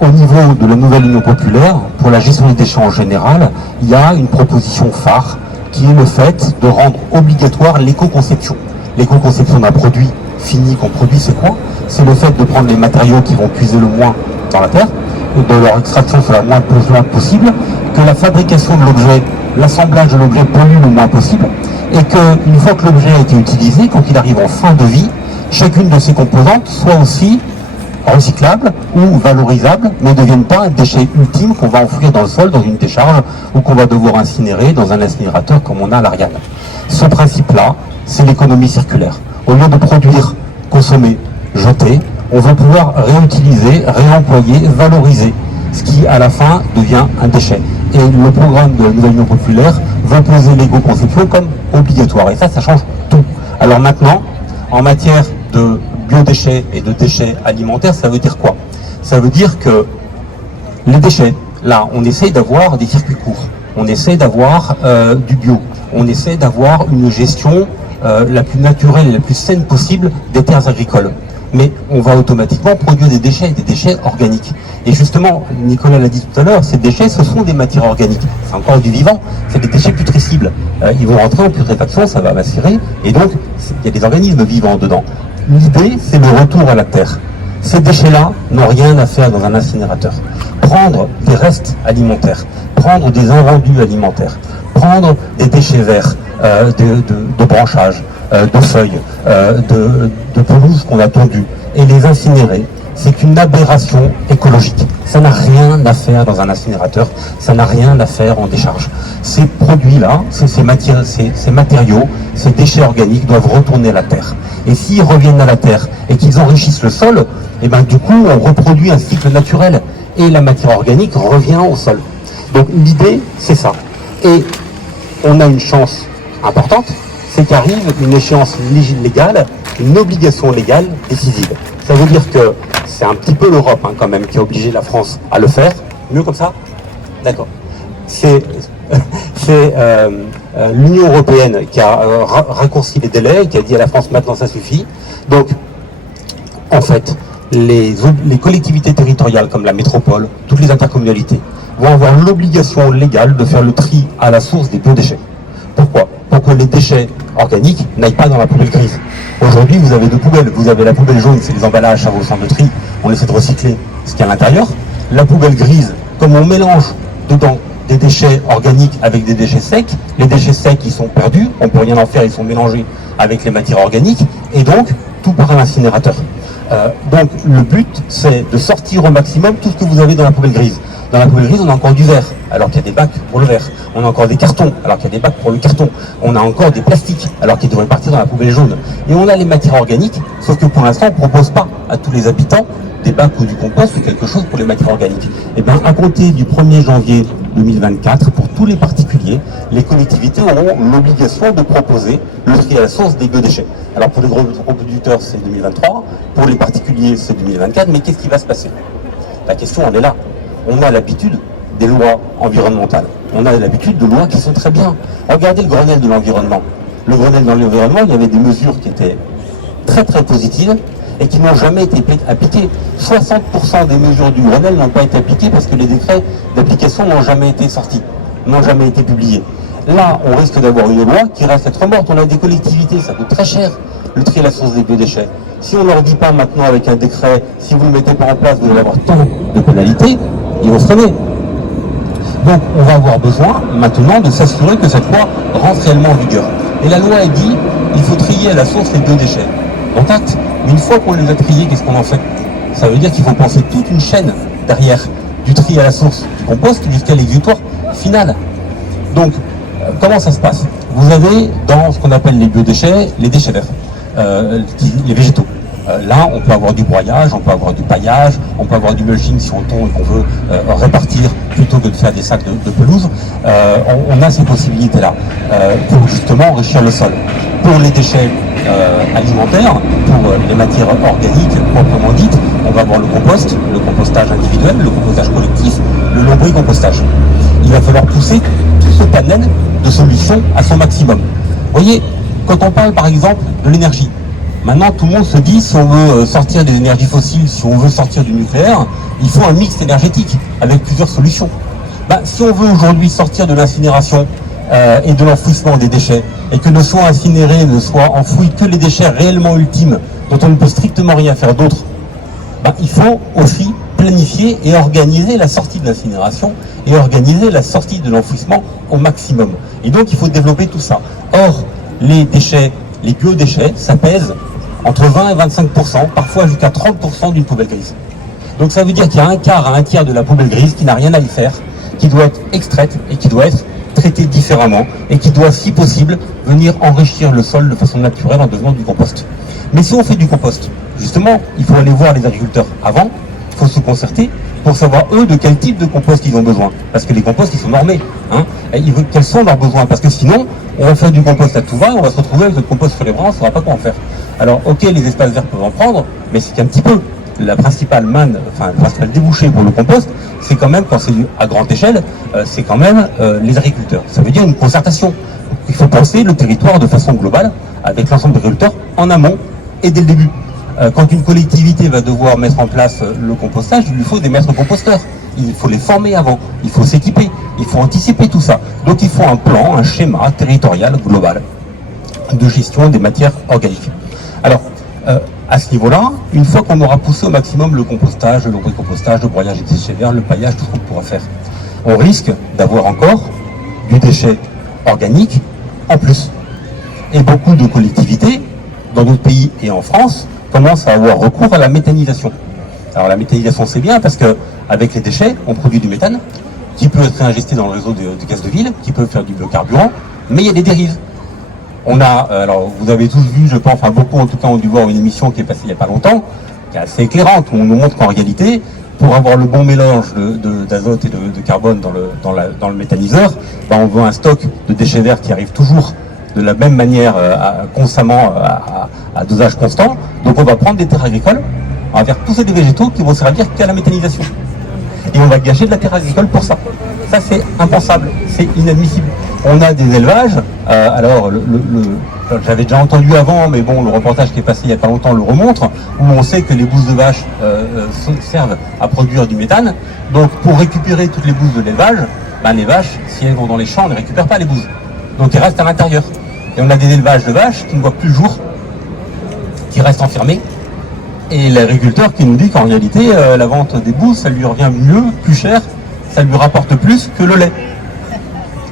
Au niveau de la nouvelle Union populaire, pour la gestion des déchets en général, il y a une proposition phare qui est le fait de rendre obligatoire l'éco-conception. L'éco-conception d'un produit fini qu'on produit, c'est quoi? C'est le fait de prendre les matériaux qui vont puiser le moins dans la terre, de leur extraction sur la moins polluante possible, que la fabrication de l'objet, l'assemblage de l'objet pollue le moins possible, et qu'une fois que l'objet a été utilisé, quand il arrive en fin de vie, chacune de ses composantes soit aussi recyclable ou valorisable, mais ne devienne pas un déchet ultime qu'on va enfouir dans le sol, dans une décharge, ou qu'on va devoir incinérer dans un incinérateur comme on a à l'Ariane. Ce principe-là, c'est l'économie circulaire. Au lieu de produire, consommer, jeter, on va pouvoir réutiliser, réemployer, valoriser, ce qui à la fin devient un déchet. Et le programme de la Nouvelle Union populaire veut poser l'éco-conception comme obligatoire. Et ça change tout. Alors maintenant, en matière de biodéchets et de déchets alimentaires, ça veut dire quoi? Ça veut dire que les déchets, là, on essaye d'avoir des circuits courts, on essaie d'avoir du bio, on essaie d'avoir une gestion la plus naturelle et la plus saine possible des terres agricoles. Mais on va automatiquement produire des déchets organiques. Et justement, Nicolas l'a dit tout à l'heure, ces déchets, ce sont des matières organiques. C'est encore du vivant, c'est des déchets putrescibles. Ils vont rentrer en putréfaction, ça va macérer, et donc il y a des organismes vivants dedans. L'idée, c'est le retour à la terre. Ces déchets-là n'ont rien à faire dans un incinérateur. Prendre des restes alimentaires, prendre des invendus alimentaires, prendre des déchets verts, de branchage, de feuilles, de pelouse qu'on a tondues, et les incinérer, c'est une aberration écologique. Ça n'a rien à faire dans un incinérateur, ça n'a rien à faire en décharge. Ces produits-là, ces matériaux, ces déchets organiques doivent retourner à la terre. Et s'ils reviennent à la terre et qu'ils enrichissent le sol, et ben du coup on reproduit un cycle naturel et la matière organique revient au sol. Donc l'idée c'est ça. Et on a une chance importante, c'est qu'arrive une échéance légale, une obligation légale décisive. Ça veut dire que c'est un petit peu l'Europe quand même qui a obligé la France à le faire. Mieux comme ça? D'accord. C'est l'Union européenne qui a raccourci les délais, qui a dit à la France maintenant ça suffit. Donc, en fait, les collectivités territoriales comme la métropole, toutes les intercommunalités, vont avoir l'obligation légale de faire le tri à la source des biodéchets. Pourquoi? Pour que les déchets organiques n'aillent pas dans la poubelle grise. Aujourd'hui, vous avez deux poubelles. Vous avez la poubelle jaune, c'est les emballages à vos centres de tri. On essaie de recycler ce qu'il y a à l'intérieur. La poubelle grise, comme on mélange dedans des déchets organiques avec des déchets secs, les déchets secs, ils sont perdus, on ne peut rien en faire, ils sont mélangés avec les matières organiques, et donc, tout part à l'incinérateur. Donc, le but, c'est de sortir au maximum tout ce que vous avez dans la poubelle grise. Dans la poubelle grise, on a encore du verre, alors qu'il y a des bacs pour le verre. On a encore des cartons, alors qu'il y a des bacs pour le carton. On a encore des plastiques, alors qu'ils devraient partir dans la poubelle jaune. Et on a les matières organiques, sauf que pour l'instant, on ne propose pas à tous les habitants des bacs ou du compost ou quelque chose pour les matières organiques. Et bien, à compter du 1er janvier 2024, pour tous les particuliers, les collectivités auront l'obligation de proposer le tri à la source des biodéchets. Alors pour les gros producteurs, c'est 2023, pour les particuliers, c'est 2024, mais qu'est-ce qui va se passer? La question, elle est là. On a l'habitude des lois environnementales. On a l'habitude de lois qui sont très bien. Regardez le Grenelle de l'environnement. Le Grenelle de l'environnement, il y avait des mesures qui étaient très très positives et qui n'ont jamais été appliquées. 60% des mesures du Grenelle n'ont pas été appliquées parce que les décrets d'application n'ont jamais été sortis, n'ont jamais été publiés. Là, on risque d'avoir une loi qui reste être morte. On a des collectivités, ça coûte très cher, le tri à la source des biodéchets. Si on ne leur dit pas maintenant avec un décret, si vous ne le mettez pas en place, vous allez avoir tant de pénalités, ils vont freiner. Donc on va avoir besoin maintenant de s'assurer que cette loi rentre réellement en vigueur. Et la loi est dit, il faut trier à la source les biodéchets. Contact. Mais une fois qu'on les a triés, qu'est-ce qu'on en fait? Ça veut dire qu'il faut penser toute une chaîne derrière, du tri à la source du compost jusqu'à l'exutoire final. Donc, comment ça se passe? Vous avez dans ce qu'on appelle les biodéchets, les déchets verts, les végétaux. Là, on peut avoir du broyage, on peut avoir du paillage, on peut avoir du mulching si on tombe et qu'on veut répartir plutôt que de faire des sacs de pelouse. On a ces possibilités-là pour justement enrichir le sol. Pour les déchets alimentaires, pour les matières organiques proprement dites, on va avoir le compostage individuel, le compostage collectif, le lombricompostage. Il va falloir pousser tout ce panel de solutions à son maximum. Vous voyez, quand on parle par exemple de l'énergie, maintenant tout le monde se dit si on veut sortir des énergies fossiles, si on veut sortir du nucléaire, il faut un mix énergétique avec plusieurs solutions. Si on veut aujourd'hui sortir de l'incinération et de l'enfouissement des déchets, et que ne soient incinérés, ne soient enfouis que les déchets réellement ultimes, dont on ne peut strictement rien faire d'autre, il faut aussi planifier et organiser la sortie de l'incinération et organiser la sortie de l'enfouissement au maximum. Et donc il faut développer tout ça. Or, les déchets, les biodéchets, ça pèse entre 20 et 25%, parfois jusqu'à 30% d'une poubelle grise. Donc ça veut dire qu'il y a un quart à un tiers de la poubelle grise qui n'a rien à y faire, qui doit être extraite et qui doit être traitée différemment et qui doit, si possible, venir enrichir le sol de façon naturelle en devenant du compost. Mais si on fait du compost, justement, il faut aller voir les agriculteurs avant, il faut se concerter pour savoir eux de quel type de compost ils ont besoin. Parce que les composts, ils sont normés. Quels sont leurs besoins? Parce que sinon, on va faire du compost à tout va, on va se retrouver avec notre compost sur les bras, on ne saura pas quoi en faire. Alors, ok, les espaces verts peuvent en prendre, mais c'est qu'un petit peu. Le principal débouché pour le compost, c'est quand même, quand c'est à grande échelle, c'est quand même les agriculteurs. Ça veut dire une concertation. Il faut penser le territoire de façon globale, avec l'ensemble des agriculteurs, en amont et dès le début. Quand une collectivité va devoir mettre en place le compostage, il lui faut des maîtres composteurs. Il faut les former avant, il faut s'équiper, il faut anticiper tout ça. Donc il faut un plan, un schéma territorial global de gestion des matières organiques. Alors, à ce niveau-là, une fois qu'on aura poussé au maximum le compostage, le lombricompostage, le broyage des déchets verts, le paillage, tout ce qu'on pourra faire, on risque d'avoir encore du déchet organique en plus. Et beaucoup de collectivités, dans d'autres pays et en France, commencent à avoir recours à la méthanisation. Alors la méthanisation, c'est bien parce que avec les déchets, on produit du méthane qui peut être ingesté dans le réseau de gaz de ville, qui peut faire du biocarburant, mais il y a des dérives. On a, alors vous avez tous vu, je pense, enfin beaucoup en tout cas ont dû voir une émission qui est passée il n'y a pas longtemps, qui est assez éclairante, où on nous montre qu'en réalité, pour avoir le bon mélange d'azote et de carbone dans le méthaniseur, on veut un stock de déchets verts qui arrive toujours de la même manière, constamment, à dosage constant. Donc on va prendre des terres agricoles, on va faire pousser des végétaux qui vont servir qu'à la méthanisation. Et on va gâcher de la terre agricole pour ça. Ça c'est impensable, c'est inadmissible. On a des élevages, j'avais déjà entendu avant, mais bon, le reportage qui est passé il n'y a pas longtemps le remontre, où on sait que les bousses de vaches servent à produire du méthane. Donc pour récupérer toutes les bousses de l'élevage, les vaches, si elles vont dans les champs, on ne récupère pas les bousses. Donc elles restent à l'intérieur. Et on a des élevages de vaches qui ne voient plus le jour, qui restent enfermés. Et l'agriculteur qui nous dit qu'en réalité, la vente des bousses, ça lui revient mieux, plus cher, ça lui rapporte plus que le lait.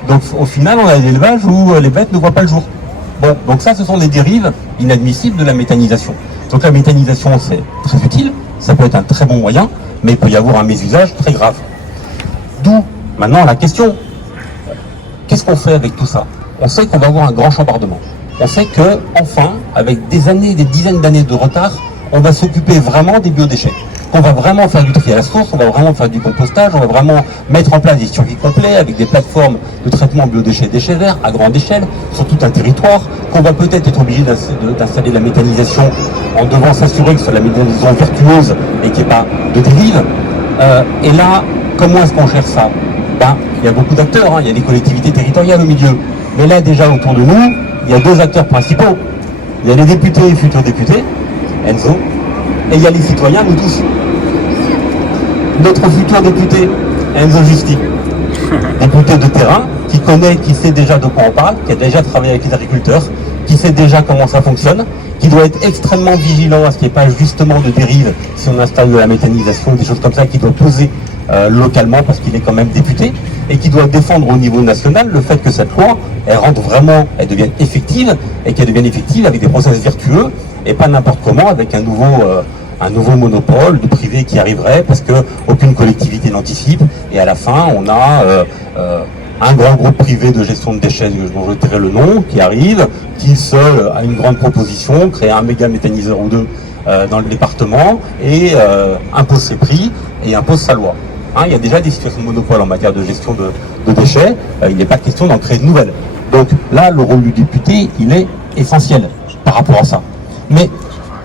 Donc au final, on a des élevages où les bêtes ne voient pas le jour. Bon, donc ça, ce sont des dérives inadmissibles de la méthanisation. Donc la méthanisation, c'est très utile, ça peut être un très bon moyen, mais il peut y avoir un mésusage très grave. D'où maintenant la question, qu'est-ce qu'on fait avec tout ça? On sait qu'on va avoir un grand chambardement. On sait que, enfin, avec des années, des dizaines d'années de retard, on va s'occuper vraiment des biodéchets. On va vraiment faire du tri à la source, on va vraiment faire du compostage, on va vraiment mettre en place des circuits complets avec des plateformes de traitement biodéchets, déchets verts à grande échelle sur tout un territoire, qu'on va peut-être être obligé d'installer la méthanisation en devant s'assurer que ce soit la méthanisation vertueuse et qu'il n'y ait pas de dérive. Et là, comment est-ce qu'on gère ça? Il y a beaucoup d'acteurs, il y a des collectivités territoriales au milieu. Mais là, déjà, autour de nous, il y a deux acteurs principaux. Il y a les députés et futurs députés, Enzo, et il y a les citoyens, nous tous. Notre futur député, Enzo Giusti, député de terrain, qui connaît, qui sait déjà de quoi on parle, qui a déjà travaillé avec les agriculteurs, qui sait déjà comment ça fonctionne, qui doit être extrêmement vigilant à ce qu'il n'y ait pas justement de dérive si on installe de la méthanisation, des choses comme ça, qui doit peser localement parce qu'il est quand même député, et qui doit défendre au niveau national le fait que cette loi, elle rentre vraiment, elle devienne effective, et qu'elle devienne effective avec des process vertueux, et pas n'importe comment avec un nouveau monopole de privé qui arriverait parce que aucune collectivité n'anticipe, et à la fin on a un grand groupe privé de gestion de déchets dont je tairai le nom qui arrive, qui seul a une grande proposition, créer un méga méthaniseur ou deux dans le département et impose ses prix et impose sa loi. Il y a déjà des situations de monopole en matière de gestion de déchets, il n'est pas question d'en créer de nouvelles. Donc là, le rôle du député, il est essentiel par rapport à ça. Mais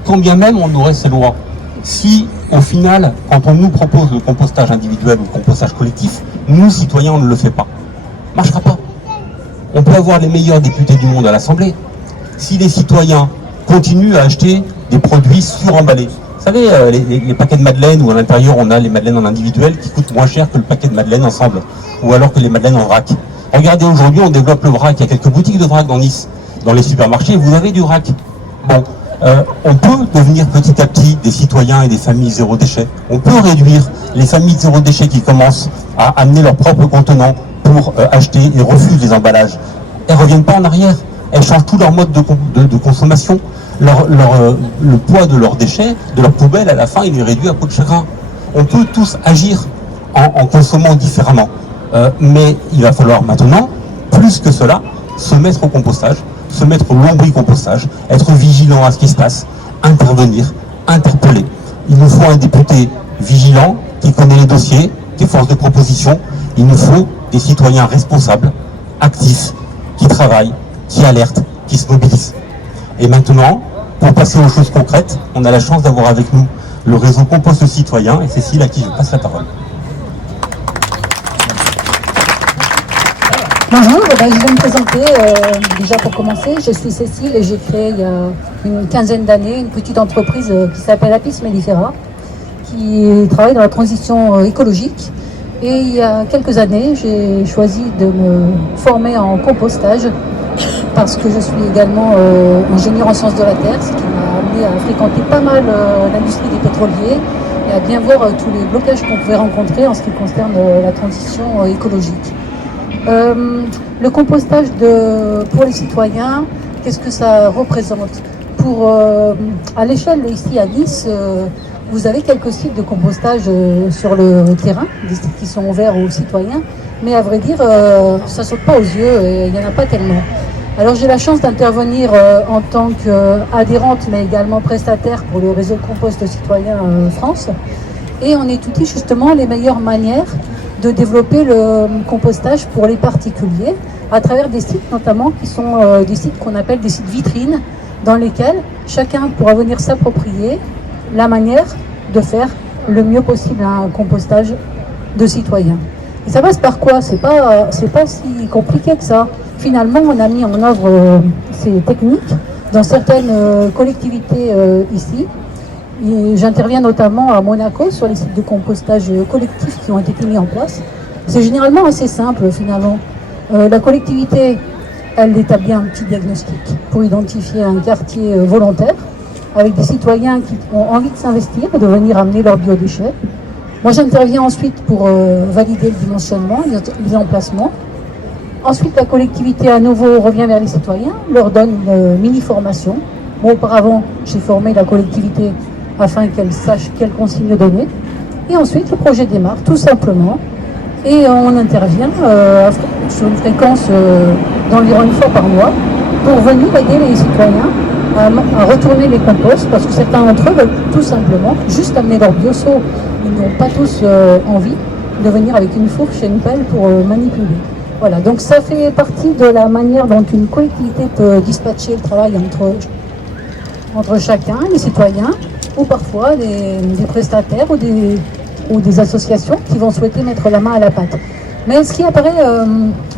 quand bien même on aurait ces lois, si au final, quand on nous propose le compostage individuel ou le compostage collectif, nous citoyens on ne le fait pas, marchera pas. On peut avoir les meilleurs députés du monde à l'Assemblée. Si les citoyens continuent à acheter des produits suremballés, vous savez, les paquets de madeleine où à l'intérieur on a les madeleines en individuel qui coûtent moins cher que le paquet de madeleine ensemble, ou alors que les madeleines en vrac. Regardez, aujourd'hui on développe le vrac, il y a quelques boutiques de vrac dans Nice. Dans les supermarchés, vous avez du vrac. Bon, on peut devenir petit à petit des citoyens et des familles zéro déchet. On peut réduire les familles zéro déchet qui commencent à amener leurs propres contenants pour acheter et refusent les emballages. Elles ne reviennent pas en arrière. Elles changent tout leur mode de consommation. Le poids de leurs déchets, de leurs poubelles, à la fin, il est réduit à peau de chagrin. On peut tous agir en consommant différemment. Mais il va falloir maintenant, plus que cela, se mettre au compostage, se mettre au lombricompostage, être vigilant à ce qui se passe, intervenir, interpeller. Il nous faut un député vigilant, qui connaît les dossiers, qui est force de proposition. Il nous faut des citoyens responsables, actifs, qui travaillent, qui alertent, qui se mobilisent. Et maintenant, pour passer aux choses concrètes, on a la chance d'avoir avec nous le réseau Compost Citoyen, et Cécile à qui je passe la parole. Bonjour, je vais me présenter. Déjà pour commencer, je suis Cécile et j'ai créé il y a une quinzaine d'années une petite entreprise qui s'appelle Apis mellifera, qui travaille dans la transition écologique. Et il y a quelques années, j'ai choisi de me former en compostage parce que je suis également ingénieur en sciences de la terre, ce qui m'a amené à fréquenter pas mal l'industrie des pétroliers et à bien voir tous les blocages qu'on pouvait rencontrer en ce qui concerne la transition écologique. Le compostage pour les citoyens, qu'est-ce que ça représente? À l'échelle ici à Nice, vous avez quelques sites de compostage sur le terrain, des sites qui sont ouverts aux citoyens, mais à vrai dire, ça saute pas aux yeux et il n'y en a pas tellement. Alors j'ai la chance d'intervenir en tant qu'adhérente, mais également prestataire pour le réseau Compost Citoyen France, et on étudie justement les meilleures manières de développer le compostage pour les particuliers à travers des sites notamment qui sont des sites qu'on appelle des sites vitrines dans lesquels chacun pourra venir s'approprier la manière de faire le mieux possible un compostage de citoyens. Et ça passe par quoi? C'est pas si compliqué que ça. Finalement, on a mis en œuvre ces techniques dans certaines collectivités ici. J'interviens notamment à Monaco sur les sites de compostage collectif qui ont été mis en place. C'est généralement assez simple finalement. La collectivité, elle établit un petit diagnostic pour identifier un quartier volontaire avec des citoyens qui ont envie de s'investir et de venir amener leurs biodéchets. Moi j'interviens ensuite pour valider le dimensionnement, les emplacements. Ensuite la collectivité à nouveau revient vers les citoyens, leur donne une mini-formation. Bon, auparavant j'ai formé la collectivité afin qu'elle sache quelles consignes donner. Et ensuite, le projet démarre tout simplement. Et on intervient sur une fréquence d'environ une fois par mois pour venir aider les citoyens à retourner les composts, parce que certains d'entre eux veulent tout simplement juste amener leur bioseau. Ils n'ont pas tous envie de venir avec une fourche et une pelle pour manipuler. Voilà, donc ça fait partie de la manière dont une collectivité peut dispatcher le travail entre chacun, les citoyens, ou parfois des prestataires ou des associations qui vont souhaiter mettre la main à la pâte. Mais ce qui apparaît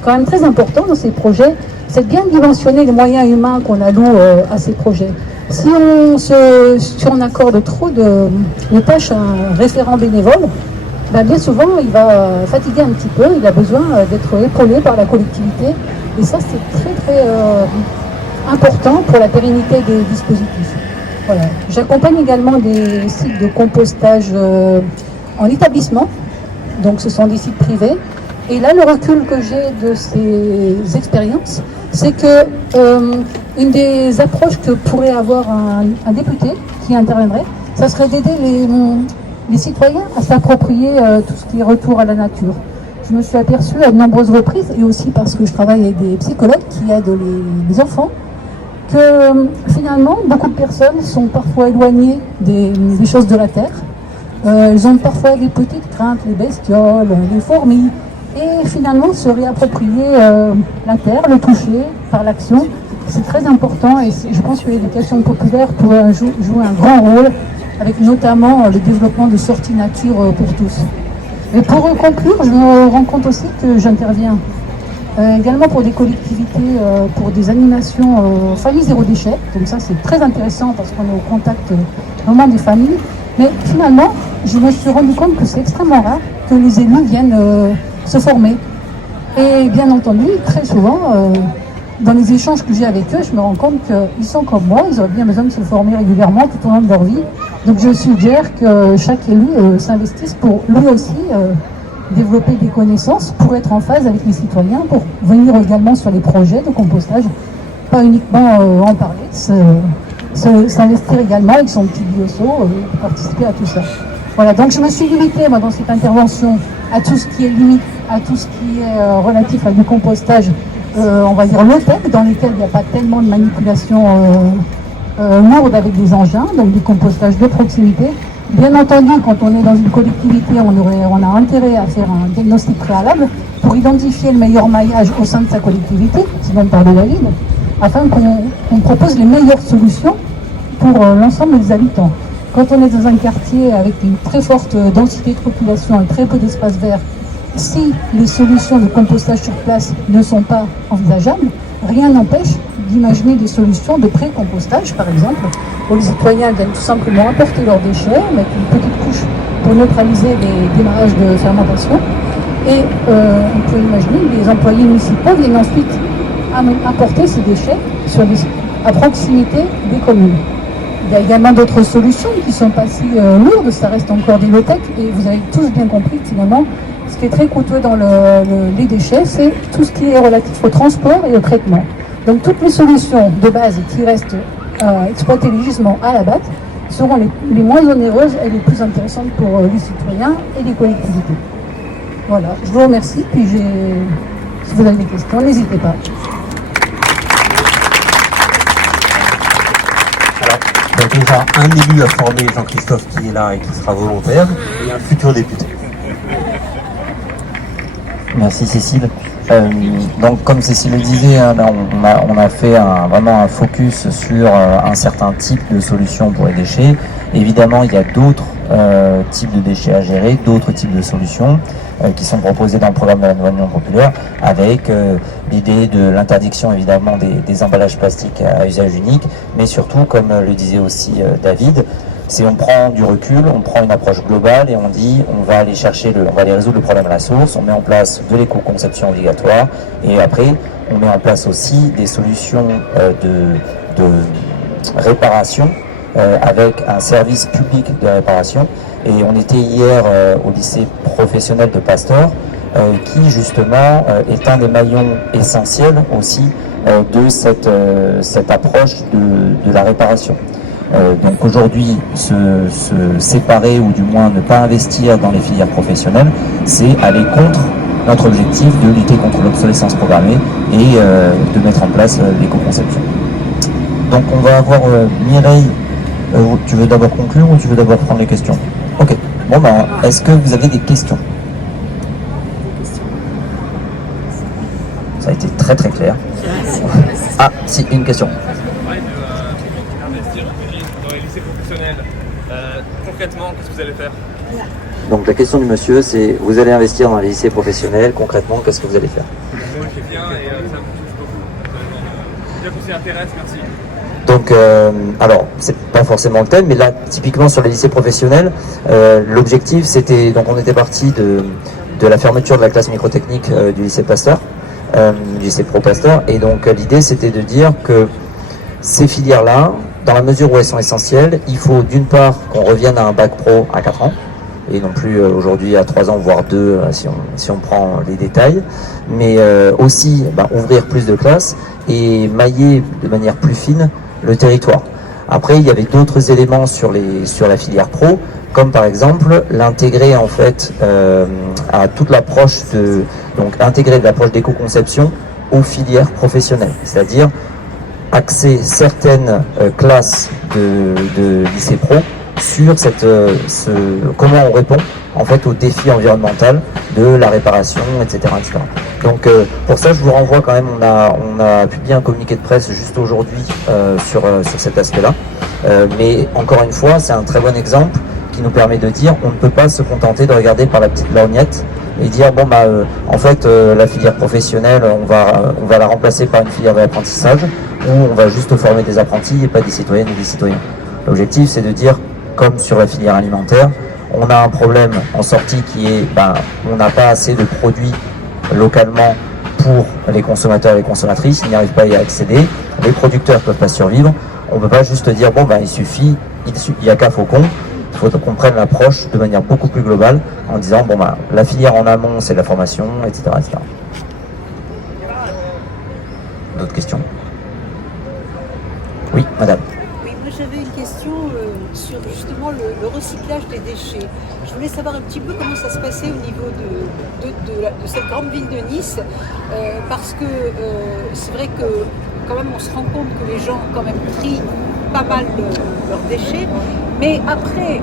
quand même très important dans ces projets, c'est de bien dimensionner les moyens humains qu'on alloue à ces projets. Si on accorde trop de tâches à un référent bénévole, ben bien souvent il va fatiguer un petit peu, il a besoin d'être épaulé par la collectivité, et ça c'est très très important pour la pérennité des dispositifs. Voilà. J'accompagne également des sites de compostage en établissement, donc ce sont des sites privés. Et là, le recul que j'ai de ces expériences, c'est que une des approches que pourrait avoir un député qui interviendrait, ça serait d'aider les citoyens à s'approprier tout ce qui est retour à la nature. Je me suis aperçue à de nombreuses reprises, et aussi parce que je travaille avec des psychologues qui aident les enfants, que finalement, beaucoup de personnes sont parfois éloignées des choses de la terre. Elles ont parfois des petites craintes, les bestioles, les fourmis, et finalement se réapproprier la terre, le toucher par l'action, c'est très important et je pense que l'éducation populaire pourrait jouer un grand rôle avec notamment le développement de sorties nature pour tous. Et pour conclure, je me rends compte aussi que j'interviens également pour des collectivités, pour des animations familles zéro déchet. Donc ça c'est très intéressant parce qu'on est au contact vraiment des familles. Mais finalement, je me suis rendu compte que c'est extrêmement rare que les élus viennent se former. Et bien entendu, très souvent, dans les échanges que j'ai avec eux, je me rends compte qu'ils sont comme moi, ils auraient bien besoin de se former régulièrement tout au long de leur vie. Donc je suggère que chaque élu s'investisse pour lui aussi développer des connaissances, pour être en phase avec les citoyens, pour venir également sur les projets de compostage, pas uniquement en parler, s'investir également avec son petit bioseau, participer à tout ça. Voilà, donc je me suis limitée moi, dans cette intervention à tout ce qui est limite, à tout ce qui est relatif à du compostage, on va dire low-tech, dans lesquels il n'y a pas tellement de manipulation lourde avec des engins, donc du compostage de proximité. Bien entendu, quand on est dans une collectivité, on a intérêt à faire un diagnostic préalable pour identifier le meilleur maillage au sein de sa collectivité, sinon par de la ville, afin qu'on propose les meilleures solutions pour l'ensemble des habitants. Quand on est dans un quartier avec une très forte densité de population et très peu d'espace vert, si les solutions de compostage sur place ne sont pas envisageables, rien n'empêche d'imaginer des solutions de pré-compostage, par exemple, où les citoyens viennent tout simplement apporter leurs déchets, mettre une petite couche pour neutraliser les démarrages de fermentation. Et on peut imaginer que les employés municipaux viennent ensuite apporter ces déchets à proximité des communes. Il y a également d'autres solutions qui ne sont pas si lourdes, ça reste encore des low-tech, et vous avez tous bien compris que finalement, ce qui est très coûteux dans les déchets, c'est tout ce qui est relatif au transport et au traitement. Donc toutes les solutions de base qui restent exploitées les gisements à la batte seront les moins onéreuses et les plus intéressantes pour les citoyens et les collectivités. Voilà, je vous remercie, puis si vous avez des questions, n'hésitez pas. Alors, déjà un élu à former, Jean-Christophe, qui est là et qui sera volontaire, et un futur député. Merci Cécile. Donc comme Cécile le disait, hein, là, on a fait vraiment un focus sur un certain type de solutions pour les déchets. Évidemment, il y a d'autres types de déchets à gérer, d'autres types de solutions qui sont proposées dans le programme de la nouvelle Union populaire, avec l'idée de l'interdiction évidemment des emballages plastiques à usage unique, mais surtout, comme le disait aussi David, c'est on prend du recul, on prend une approche globale et on dit on va aller on va aller résoudre le problème à la source, on met en place de l'éco-conception obligatoire et après on met en place aussi des solutions de réparation avec un service public de réparation. Et on était hier au lycée professionnel de Pasteur qui justement est un des maillons essentiels aussi de cette approche de la réparation. Donc aujourd'hui, se séparer ou du moins ne pas investir dans les filières professionnelles, c'est aller contre notre objectif de lutter contre l'obsolescence programmée et de mettre en place l'éco-conception. Donc on va avoir Mireille, tu veux d'abord conclure ou tu veux d'abord prendre les questions? Ok, bon ben, est-ce que vous avez des questions? Ça a été très très clair. Ah, si, une question. Concrètement, qu'est-ce que vous allez faire? Donc la question du monsieur, c'est vous allez investir dans les lycées professionnels, concrètement, qu'est-ce que vous allez faire? C'est bien et ça me touche beaucoup. Bien que ça intéresse, merci. Donc, alors, c'est pas forcément le thème, mais là, typiquement sur les lycées professionnels, l'objectif, c'était, donc on était parti de la fermeture de la classe microtechnique du lycée Pasteur, du lycée Pro Pasteur, et donc l'idée, c'était de dire que ces filières-là, dans la mesure où elles sont essentielles, il faut d'une part qu'on revienne à un bac pro à 4 ans, et non plus aujourd'hui à 3 ans, voire 2, si on prend les détails, mais aussi ouvrir plus de classes et mailler de manière plus fine le territoire. Après, il y avait d'autres éléments sur la filière pro, comme par exemple l'intégrer en fait à toute l'approche donc intégrer l'approche d'éco-conception aux filières professionnelles, c'est-à-dire axer certaines classes de lycée pro sur comment on répond en fait au défi environnemental de la réparation, etc. etc. Donc pour ça, je vous renvoie quand même, on a publié un communiqué de presse juste aujourd'hui sur cet aspect-là. Mais encore une fois, c'est un très bon exemple qui nous permet de dire on ne peut pas se contenter de regarder par la petite lorgnette et dire bon bah en fait la filière professionnelle on va la remplacer par une filière d'apprentissage où on va juste former des apprentis et pas des citoyennes et des citoyens. L'objectif c'est de dire comme sur la filière alimentaire, on a un problème en sortie qui est on n'a pas assez de produits localement pour les consommateurs et les consommatrices, ils n'y arrivent pas à y accéder, les producteurs ne peuvent pas survivre, on ne peut pas juste dire bon il n'y a qu'à Faucon. Il faut qu'on prenne l'approche de manière beaucoup plus globale en disant bon la filière en amont c'est la formation, etc. etc. D'autres questions? Oui, madame. Oui, moi j'avais une question sur justement le recyclage des déchets. Je voulais savoir un petit peu comment ça se passait au niveau de cette grande ville de Nice, parce que c'est vrai que quand même on se rend compte que les gens quand même trient pas mal leurs déchets, mais après,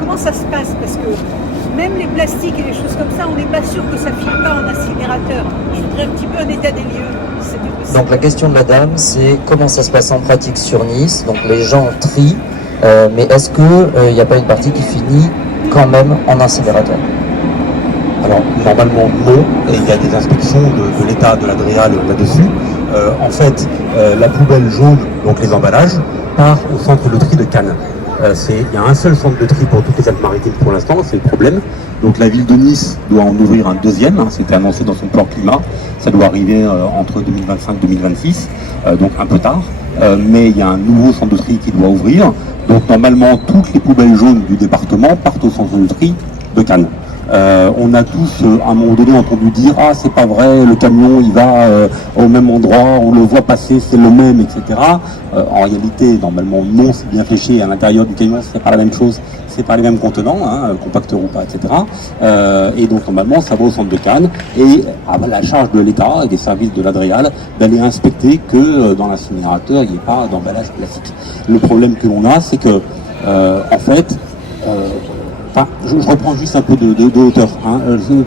comment ça se passe? Parce que même les plastiques et les choses comme ça, on n'est pas sûr que ça file pas en incinérateur. Je voudrais un petit peu un état des lieux. Donc la question de la dame, c'est comment ça se passe en pratique sur Nice. Donc les gens trient, mais est-ce qu'il n'y a pas une partie qui finit quand même en incinérateur? Alors normalement non, et il y a des inspections de l'État, de l'Adréal là-dessus. En fait, la poubelle jaune, donc les emballages, part au centre de tri de Cannes. Il y a un seul centre de tri pour toutes les Alpes-Maritimes pour l'instant, c'est le problème. Donc la ville de Nice doit en ouvrir un deuxième, c'était annoncé dans son plan climat. Ça doit arriver entre 2025 et 2026, donc un peu tard. Mais il y a un nouveau centre de tri qui doit ouvrir. Donc normalement, toutes les poubelles jaunes du département partent au centre de tri de Cannes. On a tous à un moment donné entendu dire ah c'est pas vrai, le camion il va au même endroit, on le voit passer, c'est le même, etc. En réalité normalement non, c'est bien fléché, à l'intérieur du camion c'est pas la même chose, c'est pas les mêmes contenants, compacteurs ou pas, etc. Et donc normalement ça va au centre de Cannes et à la charge de l'État et des services de l'Adréal d'aller inspecter que dans l'incinérateur il n'y ait pas d'emballage plastique. Le problème que l'on a c'est que en fait je reprends juste un peu de hauteur, mais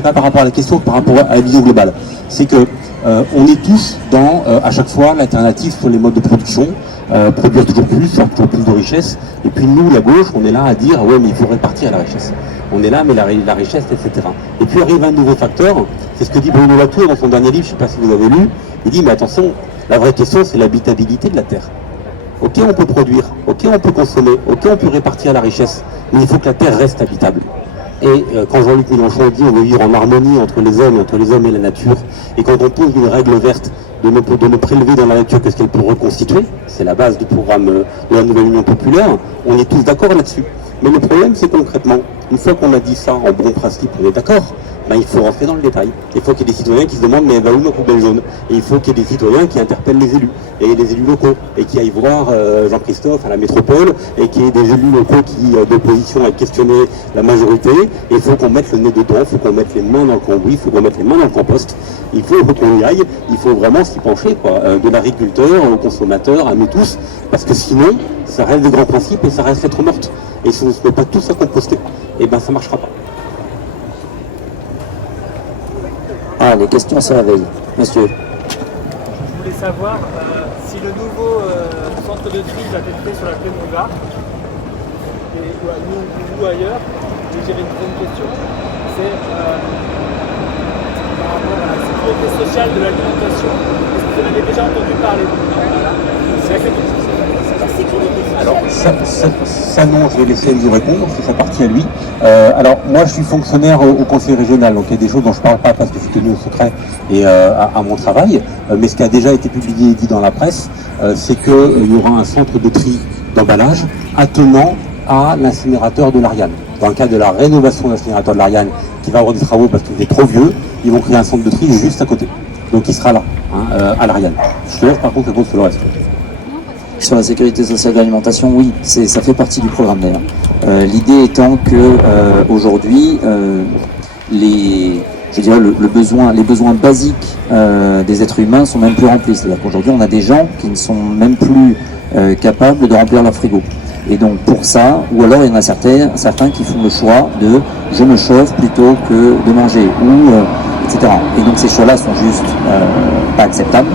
pas par rapport à la question, par rapport à la vision globale. C'est que on est tous dans, à chaque fois, l'alternative sur les modes de production, produire toujours plus, faire toujours plus de richesse. Et puis nous, la gauche, on est là à dire, ouais, mais il faut répartir la richesse. On est là, mais la richesse, etc. Et puis arrive un nouveau facteur, c'est ce que dit Bruno Latour dans son dernier livre, je ne sais pas si vous avez lu, il dit, mais attention, la vraie question, c'est l'habitabilité de la Terre. Ok, on peut produire, ok, on peut consommer, ok, on peut répartir la richesse, mais il faut que la Terre reste habitable. Et quand Jean-Luc Mélenchon dit on veut vivre en harmonie entre les hommes et la nature, et quand on pose une règle verte de ne prélever dans la nature que ce qu'elle peut reconstituer, c'est la base du programme de la Nouvelle Union Populaire, on est tous d'accord là-dessus. Mais le problème, c'est concrètement, une fois qu'on a dit ça en bon principe, on est d'accord, il faut rentrer dans le détail. Il faut qu'il y ait des citoyens qui se demandent mais elle va où ma poubelle jaune? Et il faut qu'il y ait des citoyens qui interpellent les élus, et les élus locaux, et qui aillent voir Jean-Christophe à la métropole, et qu'il y ait des élus locaux qui, d'opposition, aient questionné la majorité. Et il faut qu'on mette le nez dedans, il faut qu'on mette les mains dans le cambouis, il faut qu'on mette les mains dans le compost. Il faut qu'on y aille, il faut vraiment s'y pencher, de l'agriculteur au consommateur, à nous tous, parce que sinon, ça reste des grands principes et ça reste lettre morte. Et si on ne se met pas tous à composter, ça ne marchera pas. Ah, les questions se réveillent. Monsieur. Je voulais savoir si le nouveau centre de tri va être fait sur la plaine du Var ou ailleurs. Et j'avais une deuxième question, c'est par rapport à la sécurité sociale de l'alimentation. Est-ce que vous en avez déjà entendu parler? Voilà. C'est la sécurité sociale. Alors ça non, je vais laisser lui répondre, c'est sa partie à lui. Alors moi je suis fonctionnaire au conseil régional, donc il y a des choses dont je ne parle pas parce que c'est tenu au secret et à mon travail, mais ce qui a déjà été publié et dit dans la presse, c'est qu'il y aura un centre de tri d'emballage attenant à l'incinérateur de l'Ariane. Dans le cadre de la rénovation de l'incinérateur de l'Ariane, qui va avoir des travaux parce qu'il est trop vieux, ils vont créer un centre de tri juste à côté. Donc il sera là, à l'Ariane. Je te laisse par contre répondre sur le reste. Sur la sécurité sociale de l'alimentation, oui, ça fait partie du programme d'ailleurs. L'idée étant que aujourd'hui, les besoins basiques des êtres humains sont même plus remplis. C'est-à-dire qu'aujourd'hui, on a des gens qui ne sont même plus capables de remplir leur frigo. Et donc pour ça, ou alors il y en a certains qui font le choix de je me chauffe plutôt que de manger, ou etc. Et donc ces choix-là sont juste pas acceptables.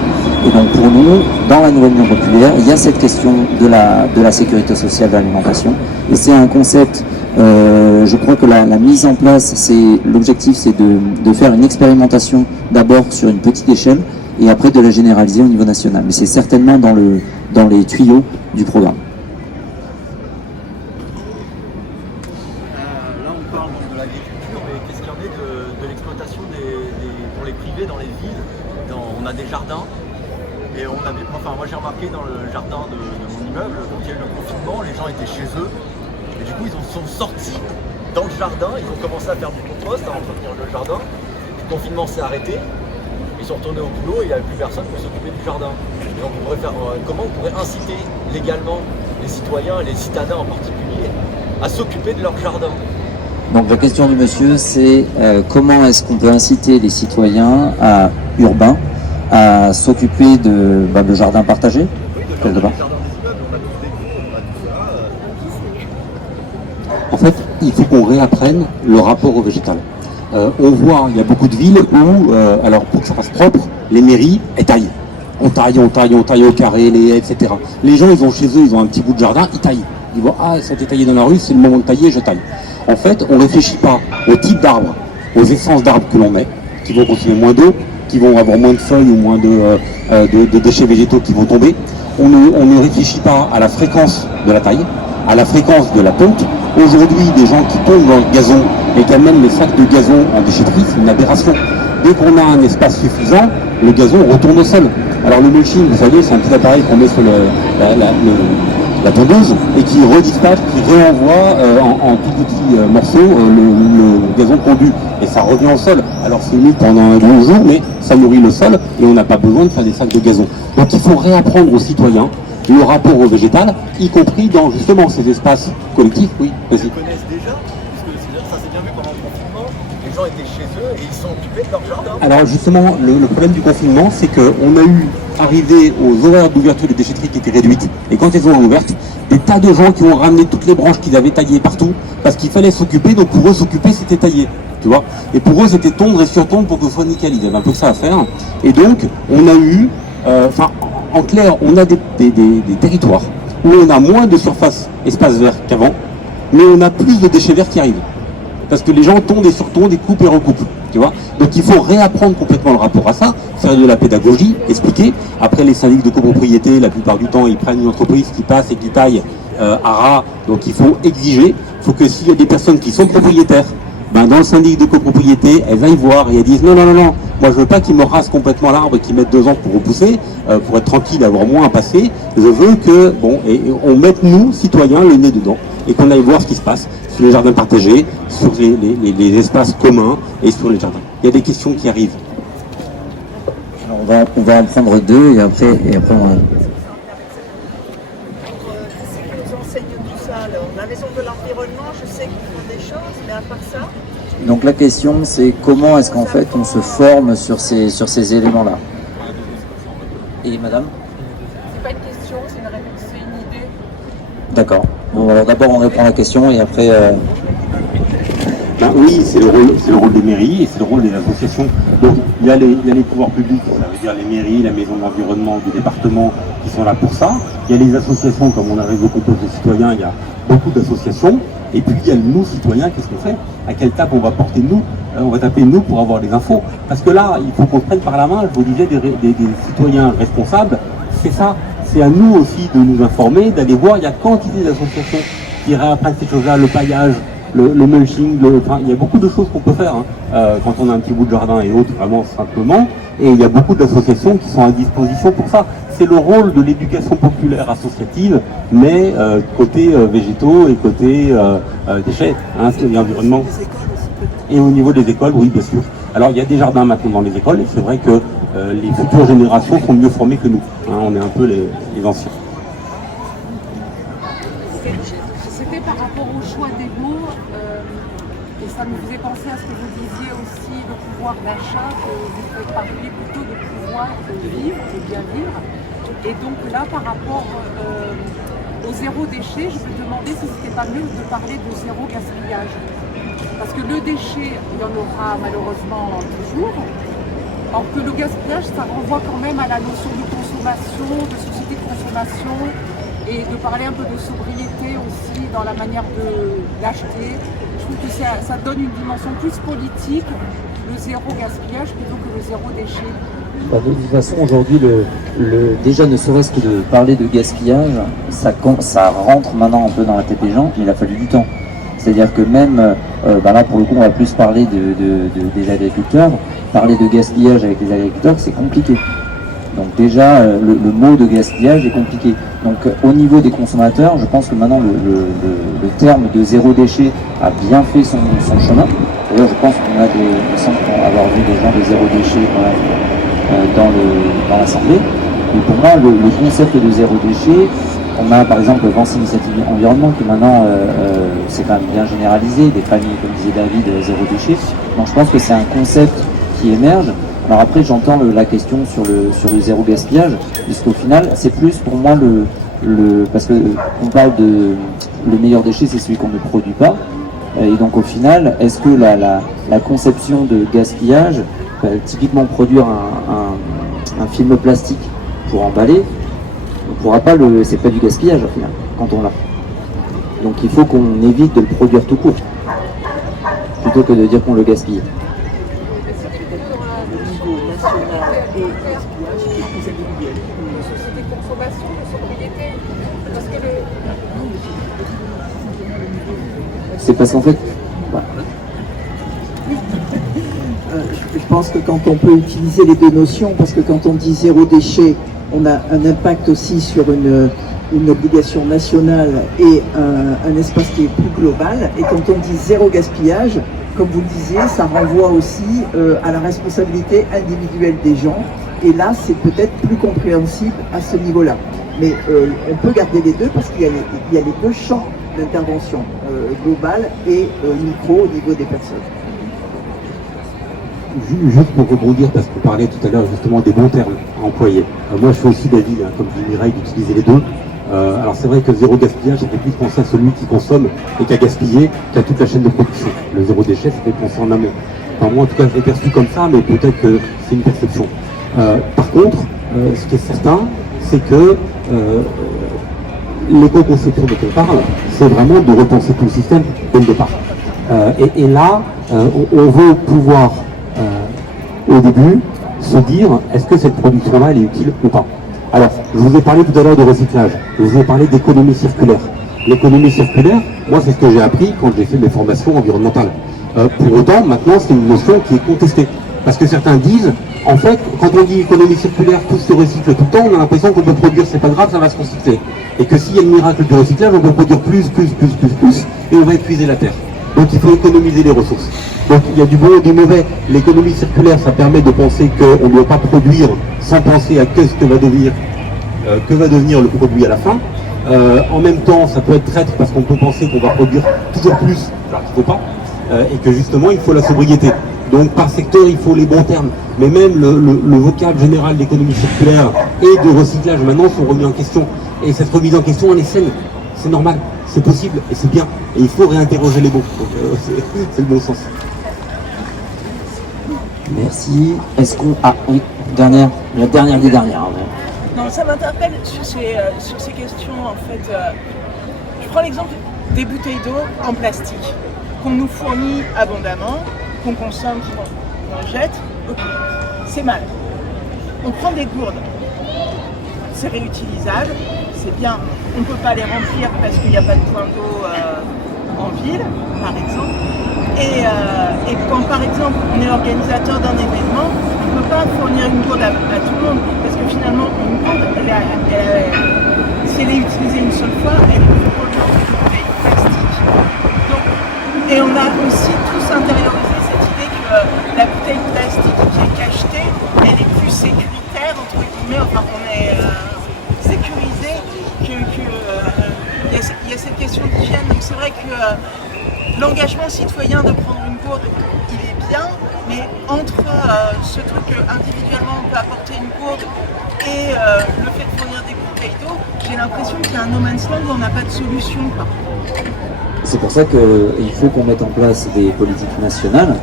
Et donc pour nous, dans la nouvelle Union populaire, il y a cette question de la sécurité sociale de l'alimentation. Et c'est un concept, je crois que la mise en place, l'objectif c'est de faire une expérimentation d'abord sur une petite échelle et après de la généraliser au niveau national. Mais c'est certainement dans les tuyaux du programme. Là, on parle donc de l'agriculture, mais qu'est-ce qu'il y en est de l'exploitation pour les privés dans les villes? On a des jardins, et moi j'ai remarqué dans le jardin de mon immeuble, quand il y a eu le confinement, les gens étaient chez eux, et du coup ils sont sortis dans le jardin, ils ont commencé à faire du compost, à entretenir le jardin. Le confinement s'est arrêté, ils sont retournés au boulot et il n'y avait plus personne pour s'occuper du jardin. Donc comment on pourrait inciter légalement les citoyens et les citadins en particulier à s'occuper de leur jardin? Donc la question du monsieur, c'est comment est-ce qu'on peut inciter les citoyens urbains à s'occuper de jardins partagés quelque part. En fait, il faut qu'on réapprenne le rapport au végétal. On voit, il y a beaucoup de villes où, alors pour que ça fasse propre, les mairies, elles taillent. On taille au carré, les haies, etc. Les gens, ils ont chez eux, ils ont un petit bout de jardin, ils taillent. Ils voient, ah, ça a été taillé dans la rue, c'est le moment de tailler, je taille. En fait, on ne réfléchit pas au type d'arbres, aux essences d'arbres que l'on met, qui vont consommer moins d'eau, qui vont avoir moins de feuilles ou moins de déchets végétaux qui vont tomber. On ne réfléchit pas à la fréquence de la taille, à la fréquence de la ponte. Aujourd'hui, des gens qui tombent dans le gazon et qui amènent les sacs de gazon en déchetterie, c'est une aberration. Dès qu'on a un espace suffisant, le gazon retourne au sol. Alors le mulching, vous savez, c'est un petit appareil qu'on met sur la tondeuse et qui redispatche, qui réenvoie en tout petits morceaux le gazon pondu. Et ça revient au sol. Alors c'est humide pendant 2 jours, mais ça nourrit le sol et on n'a pas besoin de faire des sacs de gazon. Donc il faut réapprendre aux citoyens le rapport au végétal, y compris dans justement ces espaces collectifs. Oui, vas-y. Ils connaissent déjà, parce que ça s'est bien vu pendant le confinement, les gens étaient chez eux et ils sont occupés de leur jardin. Alors justement, le problème du confinement, c'est qu'on a eu, arrivé aux horaires d'ouverture des déchetteries qui étaient réduites, et quand elles ont ouvertes, des tas de gens qui ont ramené toutes les branches qu'ils avaient taillées partout, parce qu'il fallait s'occuper, donc pour eux s'occuper c'était tailler, tu vois. Et pour eux c'était tondre et surtondre pour que ce soit nickel, ils avaient un peu que ça à faire. Et donc on a eu, en clair, on a des territoires où on a moins de surface espace vert qu'avant, mais on a plus de déchets verts qui arrivent. Parce que les gens tondent et surtondent et coupent et recoupent, tu vois. Donc il faut réapprendre complètement le rapport à ça, faire de la pédagogie, expliquer. Après les syndics de copropriété, la plupart du temps, ils prennent une entreprise qui passe et qui taille à ras, donc il faut exiger. Il faut que s'il y a des personnes qui sont propriétaires, dans le syndic de copropriété, elles aillent voir et elles disent non, moi je veux pas qu'ils me rasent complètement l'arbre et qu'ils mettent 2 ans pour repousser, pour être tranquille, avoir moins à passer. Je veux que, on mette nous, citoyens, le nez dedans et qu'on aille voir ce qui se passe sur les jardins partagés, sur les espaces communs et sur les jardins. Il y a des questions qui arrivent. Alors on va en prendre 2 et après on... La maison de l'environnement, je sais qu'ils font des choses, mais à part ça... Donc la question c'est comment est-ce qu'en fait on se forme sur ces éléments-là. Et madame? C'est pas une question, c'est une idée. D'accord. Bon, alors d'abord on répond à la question et après... Oui, c'est le rôle des mairies et c'est le rôle des associations. Donc il y a les pouvoirs publics, ça veut dire les mairies, la maison de l'environnement du département qui sont là pour ça. Il y a les associations, comme on a réseau Compost des citoyens, il y a beaucoup d'associations. Et puis il y a nous, citoyens, qu'est-ce qu'on fait? À quelle table on va porter nous? On va taper nous pour avoir des infos. Parce que là, il faut qu'on se prenne par la main, je vous disais, des citoyens responsables. C'est ça, c'est à nous aussi de nous informer, d'aller voir, il y a quantité d'associations qui réapprennent ces choses-là, le paillage, le mulching, il y a beaucoup de choses qu'on peut faire quand on a un petit bout de jardin et autres, vraiment simplement. Et il y a beaucoup d'associations qui sont à disposition pour ça. C'est le rôle de l'éducation populaire associative, mais côté végétaux et côté déchets, et environnement. Et au niveau des écoles, oui, bien sûr. Alors il y a des jardins maintenant dans les écoles, et c'est vrai que les futures générations sont mieux formées que nous. On est un peu les anciens. C'était par rapport au choix des mots, et ça me faisait penser à ce que vous disiez aussi, le pouvoir d'achat, que vous parliez plutôt de pouvoir de vivre, de bien vivre. Et donc là, par rapport au zéro déchet, je me demandais si c'était pas mieux de parler de zéro gaspillage. Parce que le déchet, il y en aura malheureusement toujours. Alors que le gaspillage, ça renvoie quand même à la notion de consommation, de société de consommation, et de parler un peu de sobriété aussi dans la manière d'acheter. Je trouve que ça donne une dimension plus politique, le zéro gaspillage plutôt que le zéro déchet. De toute façon, aujourd'hui, déjà ne serait-ce que de parler de gaspillage, ça rentre maintenant un peu dans la tête des gens, mais il a fallu du temps. C'est-à-dire que même, là pour le coup, on va plus parler des agriculteurs. Parler de gaspillage avec les agriculteurs, c'est compliqué. Donc déjà, le mot de gaspillage est compliqué. Donc au niveau des consommateurs, je pense que maintenant le terme de zéro déchet a bien fait son chemin. D'ailleurs, je pense qu'on a il semble avoir vu des gens de zéro déchet quand même, dans l'Assemblée. Mais pour moi, le concept de zéro déchet, on a par exemple Vence Initiative Environnement qui maintenant c'est quand même bien généralisé, des familles comme disait David, zéro déchet. Donc je pense que c'est un concept qui émerge. Alors après j'entends la question sur le zéro gaspillage, puisqu'au final c'est plus pour moi parce que on parle de le meilleur déchet c'est celui qu'on ne produit pas. Et donc au final, est-ce que la conception de gaspillage, typiquement produire un film plastique pour emballer, on pourra pas c'est pas du gaspillage au final, quand on l'a. Donc il faut qu'on évite de le produire tout court, plutôt que de dire qu'on le gaspille. C'est parce qu'en fait, je pense que quand on peut utiliser les deux notions, parce que quand on dit zéro déchet, on a un impact aussi sur une obligation nationale et un espace qui est plus global. Et quand on dit zéro gaspillage, comme vous le disiez, ça renvoie aussi à la responsabilité individuelle des gens. Et là, c'est peut-être plus compréhensible à ce niveau-là. Mais on peut garder les deux parce qu'il y a les deux champs d'intervention, globale et micro au niveau des personnes. Juste pour rebondir, parce qu'on parlait tout à l'heure justement des bons termes à employer. Moi je fais aussi d'avis, comme dit Mireille, d'utiliser les deux. Alors c'est vrai que le zéro gaspillage, ça fait plus penser à celui qui consomme et qui a gaspillé qu'à toute la chaîne de production. Le zéro déchet, ça fait penser en amont. Enfin, moi en tout cas je l'ai perçu comme ça, mais peut-être que c'est une perception. Par contre, ce qui est certain, c'est que l'éco-conception dont on parle, c'est vraiment de repenser tout le système dès le départ. Et là, on veut pouvoir, au début, se dire, est-ce que cette production-là, elle est utile ou pas? Alors, je vous ai parlé tout à l'heure de recyclage, je vous ai parlé d'économie circulaire. L'économie circulaire, moi, c'est ce que j'ai appris quand j'ai fait mes formations environnementales. Pour autant, maintenant, c'est une notion qui est contestée. Parce que certains disent, en fait, quand on dit économie circulaire, tout se recycle tout le temps, on a l'impression qu'on peut produire, c'est pas grave, ça va se recycler. Et que s'il y a le miracle du recyclage, on peut produire plus, et on va épuiser la terre. Donc il faut économiser les ressources. Donc il y a du bon et du mauvais. L'économie circulaire, ça permet de penser qu'on ne doit pas produire sans penser à ce que va devenir le produit à la fin. En même temps, ça peut être traître parce qu'on peut penser qu'on va produire toujours plus, alors qu'il ne faut pas, et que justement il faut la sobriété. Donc par secteur, il faut les bons termes. Mais même le vocable général d'économie circulaire et de recyclage maintenant sont remis en question. Et cette remise en question, elle est saine. C'est normal, c'est possible et c'est bien. Et il faut réinterroger les mots. Donc c'est le bon sens. Merci. Est-ce qu'on... Ah oui, la dernière des dernières. Non, ça m'interpelle sur ces questions en fait. Je prends l'exemple des bouteilles d'eau en plastique qu'on nous fournit abondamment, qu'on consomme, qu'on jette. Ok, c'est mal. On prend des gourdes, c'est réutilisable, c'est bien. On ne peut pas les remplir parce qu'il n'y a pas de point d'eau en ville, par exemple. Et quand par exemple on est organisateur d'un événement, on ne peut pas fournir une gourde à tout le monde parce que finalement une gourde, si elle est utilisée une seule fois, elle est plus polluante qu'une bouteille plastique. Donc, et on a aussi tous intériorisé cette idée que la bouteille plastique qui est cachetée, elle est plus sécuritaire entre guillemets, enfin on est sécurisé il y a cette question d'hygiène. Donc c'est vrai que l'engagement citoyen de prendre une gourde, il est bien, mais entre ce truc individuellement on peut apporter une gourde et le fait de fournir des gourdes bouteilles d'eau, j'ai l'impression qu'il y a un no man's land où on n'a pas de solution, quoi. C'est pour ça qu'il faut qu'on mette en place des politiques nationales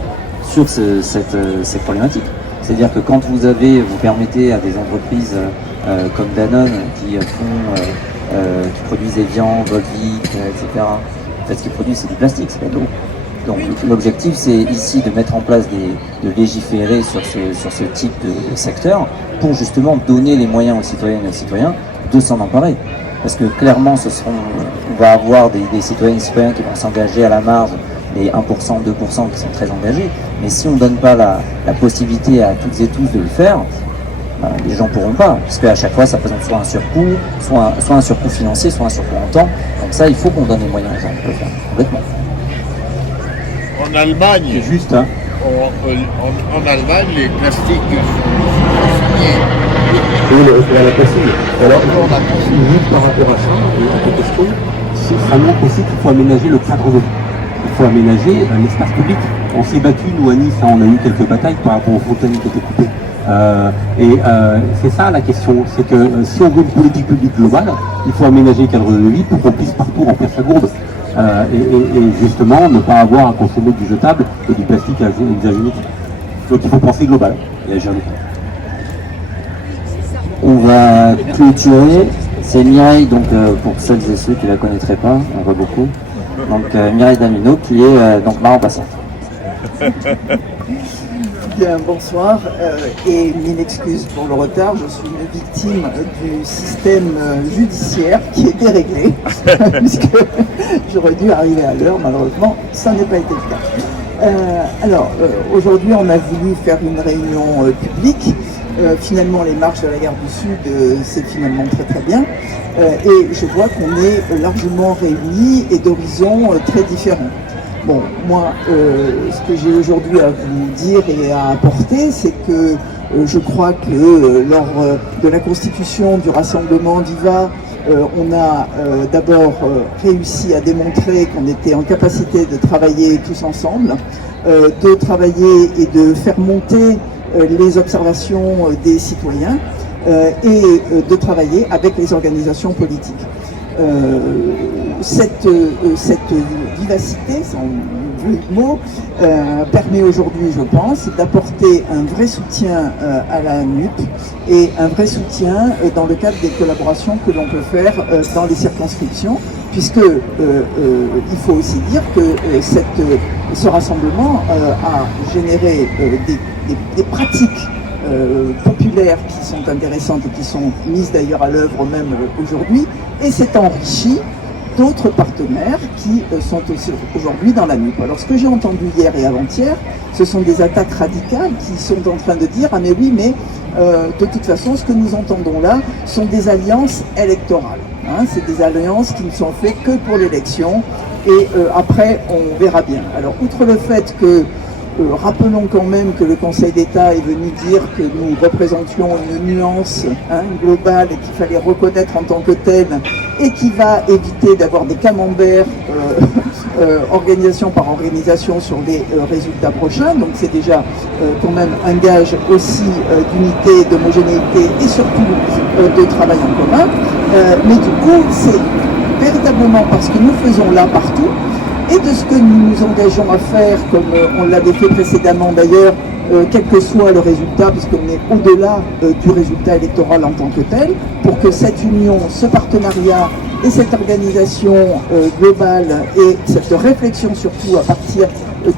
sur cette problématique. C'est-à-dire que quand vous permettez à des entreprises comme Danone qui produisent des viandes, Volvic, etc. En fait, ce qu'ils produisent, c'est du plastique, c'est pas de l'eau. Donc l'objectif, c'est ici de mettre en place de légiférer sur ce type de secteur pour justement donner les moyens aux citoyennes et aux citoyens de s'en emparer. Parce que clairement, on va avoir des citoyennes et citoyens qui vont s'engager à la marge, les 1%, 2% qui sont très engagés. Mais si on ne donne pas la possibilité à toutes et tous de le faire, les gens ne pourront pas. Parce qu'à chaque fois, ça présente soit un surcoût, soit un surcoût financier, soit un surcoût en temps. Donc ça, il faut qu'on donne les moyens aux gens de le faire, complètement. En Allemagne, juste, hein. En Allemagne, les plastiques sont signés. Oui, la plastique. Alors, juste par rapport à ça, à ta question, ça montre aussi qu'il faut aménager le cadre de vie. Il faut aménager l'espace public. On s'est battu, nous à Nice, on a eu quelques batailles par rapport aux fontaines qui étaient coupées. C'est ça la question, c'est que si on veut une politique publique globale, il faut aménager le cadre de vie pour qu'on puisse partout remplir sa gourde. Et justement ne pas avoir à consommer du jetable et du plastique à usage unique. Donc il faut penser global et agir vite. On va clôturer. C'est Mireille, donc pour celles et ceux qui ne la connaîtraient pas, on voit beaucoup. Donc Mireille Damino qui est donc ma remplaçante. Bien, bonsoir et mille excuses pour le retard. Je suis une victime du système judiciaire qui est déréglé puisque j'aurais dû arriver à l'heure. Malheureusement, ça n'a pas été le cas. Aujourd'hui, on a voulu faire une réunion publique. Finalement, les marches de la gare du Sud, c'est finalement très très bien. Et je vois qu'on est largement réunis et d'horizons très différents. Bon, moi, ce que j'ai aujourd'hui à vous dire et à apporter, c'est que je crois que lors de la constitution du Rassemblement Viva, on a d'abord réussi à démontrer qu'on était en capacité de travailler tous ensemble, de travailler et de faire monter les observations des citoyens et de travailler avec les organisations politiques. Cette vivacité, sans mot, permet aujourd'hui, je pense, d'apporter un vrai soutien à la NUP et un vrai soutien dans le cadre des collaborations que l'on peut faire dans les circonscriptions, puisque il faut aussi dire que ce rassemblement a généré des pratiques populaires qui sont intéressantes et qui sont mises d'ailleurs à l'œuvre même aujourd'hui, et c'est enrichi d'autres partenaires qui sont aussi aujourd'hui dans la NUP. Alors ce que j'ai entendu hier et avant-hier, ce sont des attaques radicales qui sont en train de dire « Ah mais oui, mais de toute façon, ce que nous entendons là sont des alliances électorales. Hein, c'est des alliances qui ne sont faites que pour l'élection et après on verra bien. » Alors outre le fait que rappelons quand même que le Conseil d'État est venu dire que nous représentions une nuance globale et qu'il fallait reconnaître en tant que telle et qui va éviter d'avoir des camemberts organisation par organisation sur les résultats prochains. Donc c'est déjà quand même un gage aussi d'unité, d'homogénéité et surtout de travail en commun. Mais du coup, c'est véritablement parce que nous faisons là partout et de ce que nous nous engageons à faire, comme on l'avait fait précédemment d'ailleurs, quel que soit le résultat, puisqu'on est au-delà du résultat électoral en tant que tel, pour que cette union, ce partenariat et cette organisation globale et cette réflexion surtout à partir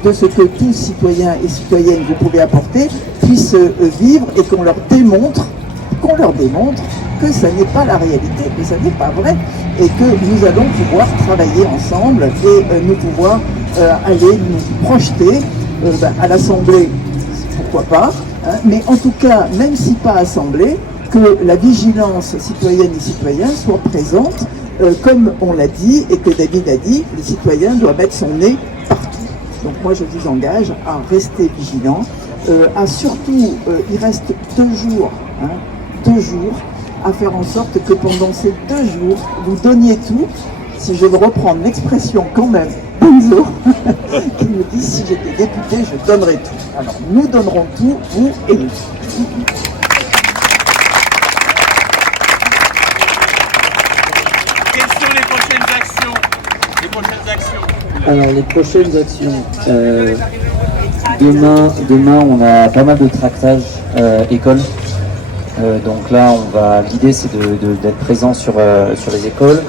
de ce que tous citoyens et citoyennes vous pouvez apporter, puissent vivre et qu'on leur démontre que ça n'est pas la réalité, que ça n'est pas vrai, et que nous allons pouvoir travailler ensemble et nous pouvoir aller nous projeter à l'Assemblée, pourquoi pas, hein, mais en tout cas, même si pas Assemblée, que la vigilance citoyenne et citoyen soit présente, comme on l'a dit et que David a dit, les citoyens doivent mettre son nez partout. Donc moi je vous engage à rester vigilants, à surtout, il reste 2 jours, à faire en sorte que pendant ces 2 jours, vous donniez tout, si je veux reprendre l'expression quand même, Bonzo, qui me dit si j'étais député, je donnerais tout. Alors nous donnerons tout, vous et nous. Alors les prochaines actions, demain on a pas mal de tractages écoles. Donc là l'idée c'est d'être présent sur les écoles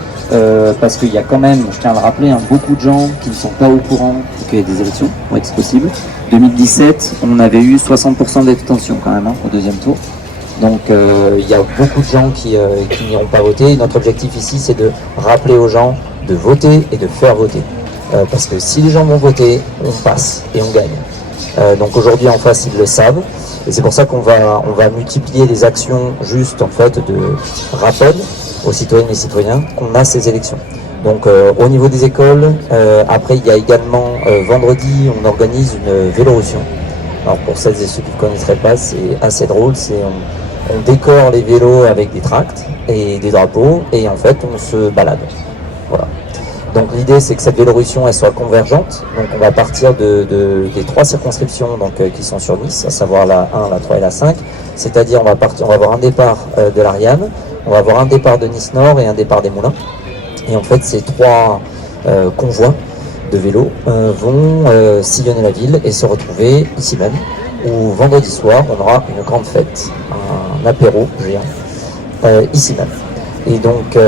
parce qu'il y a quand même, je tiens à le rappeler, beaucoup de gens qui ne sont pas au courant qu'il y a des élections, pour être possible. 2017, on avait eu 60% d'abstention quand même au deuxième tour. Donc il y a beaucoup de gens qui n'iront pas voter. Notre objectif ici c'est de rappeler aux gens de voter et de faire voter. Parce que si les gens vont voter, on passe et on gagne. Donc aujourd'hui en face ils le savent. Et c'est pour ça qu'on va multiplier les actions juste en fait de rappel aux citoyennes et citoyens qu'on a ces élections. Donc au niveau des écoles, après il y a également vendredi on organise une vélorussion. Alors pour celles et ceux qui ne connaisseraient pas, c'est assez drôle, on décore les vélos avec des tracts et des drapeaux et en fait on se balade. Voilà. Donc l'idée c'est que cette vélorussion elle soit convergente. Donc on va partir des 3 circonscriptions qui sont sur Nice, à savoir la 1, la 3 et la 5. C'est-à-dire on va avoir un départ de l'Ariane, on va avoir un départ de Nice Nord et un départ des Moulins. Et en fait ces 3 convois de vélos vont sillonner la ville et se retrouver ici même, où vendredi soir on aura une grande fête, un apéro géant ici même. Et donc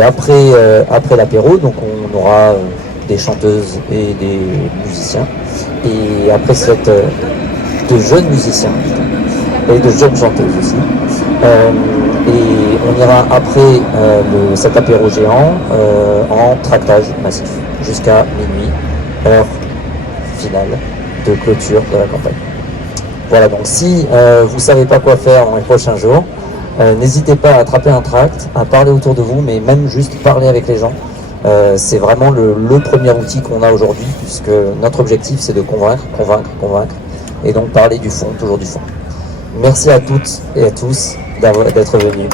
après l'apéro, donc on aura des chanteuses et des musiciens. Et après de jeunes musiciens et de jeunes chanteuses aussi. Et on ira après cet apéro géant en tractage massif jusqu'à minuit, heure finale de clôture de la campagne. Voilà, donc si vous ne savez pas quoi faire dans les prochains jours, n'hésitez pas à attraper un tract, à parler autour de vous, mais même juste parler avec les gens. C'est vraiment le premier outil qu'on a aujourd'hui, puisque notre objectif c'est de convaincre, et donc parler du fond, toujours du fond. Merci à toutes et à tous d'être venus.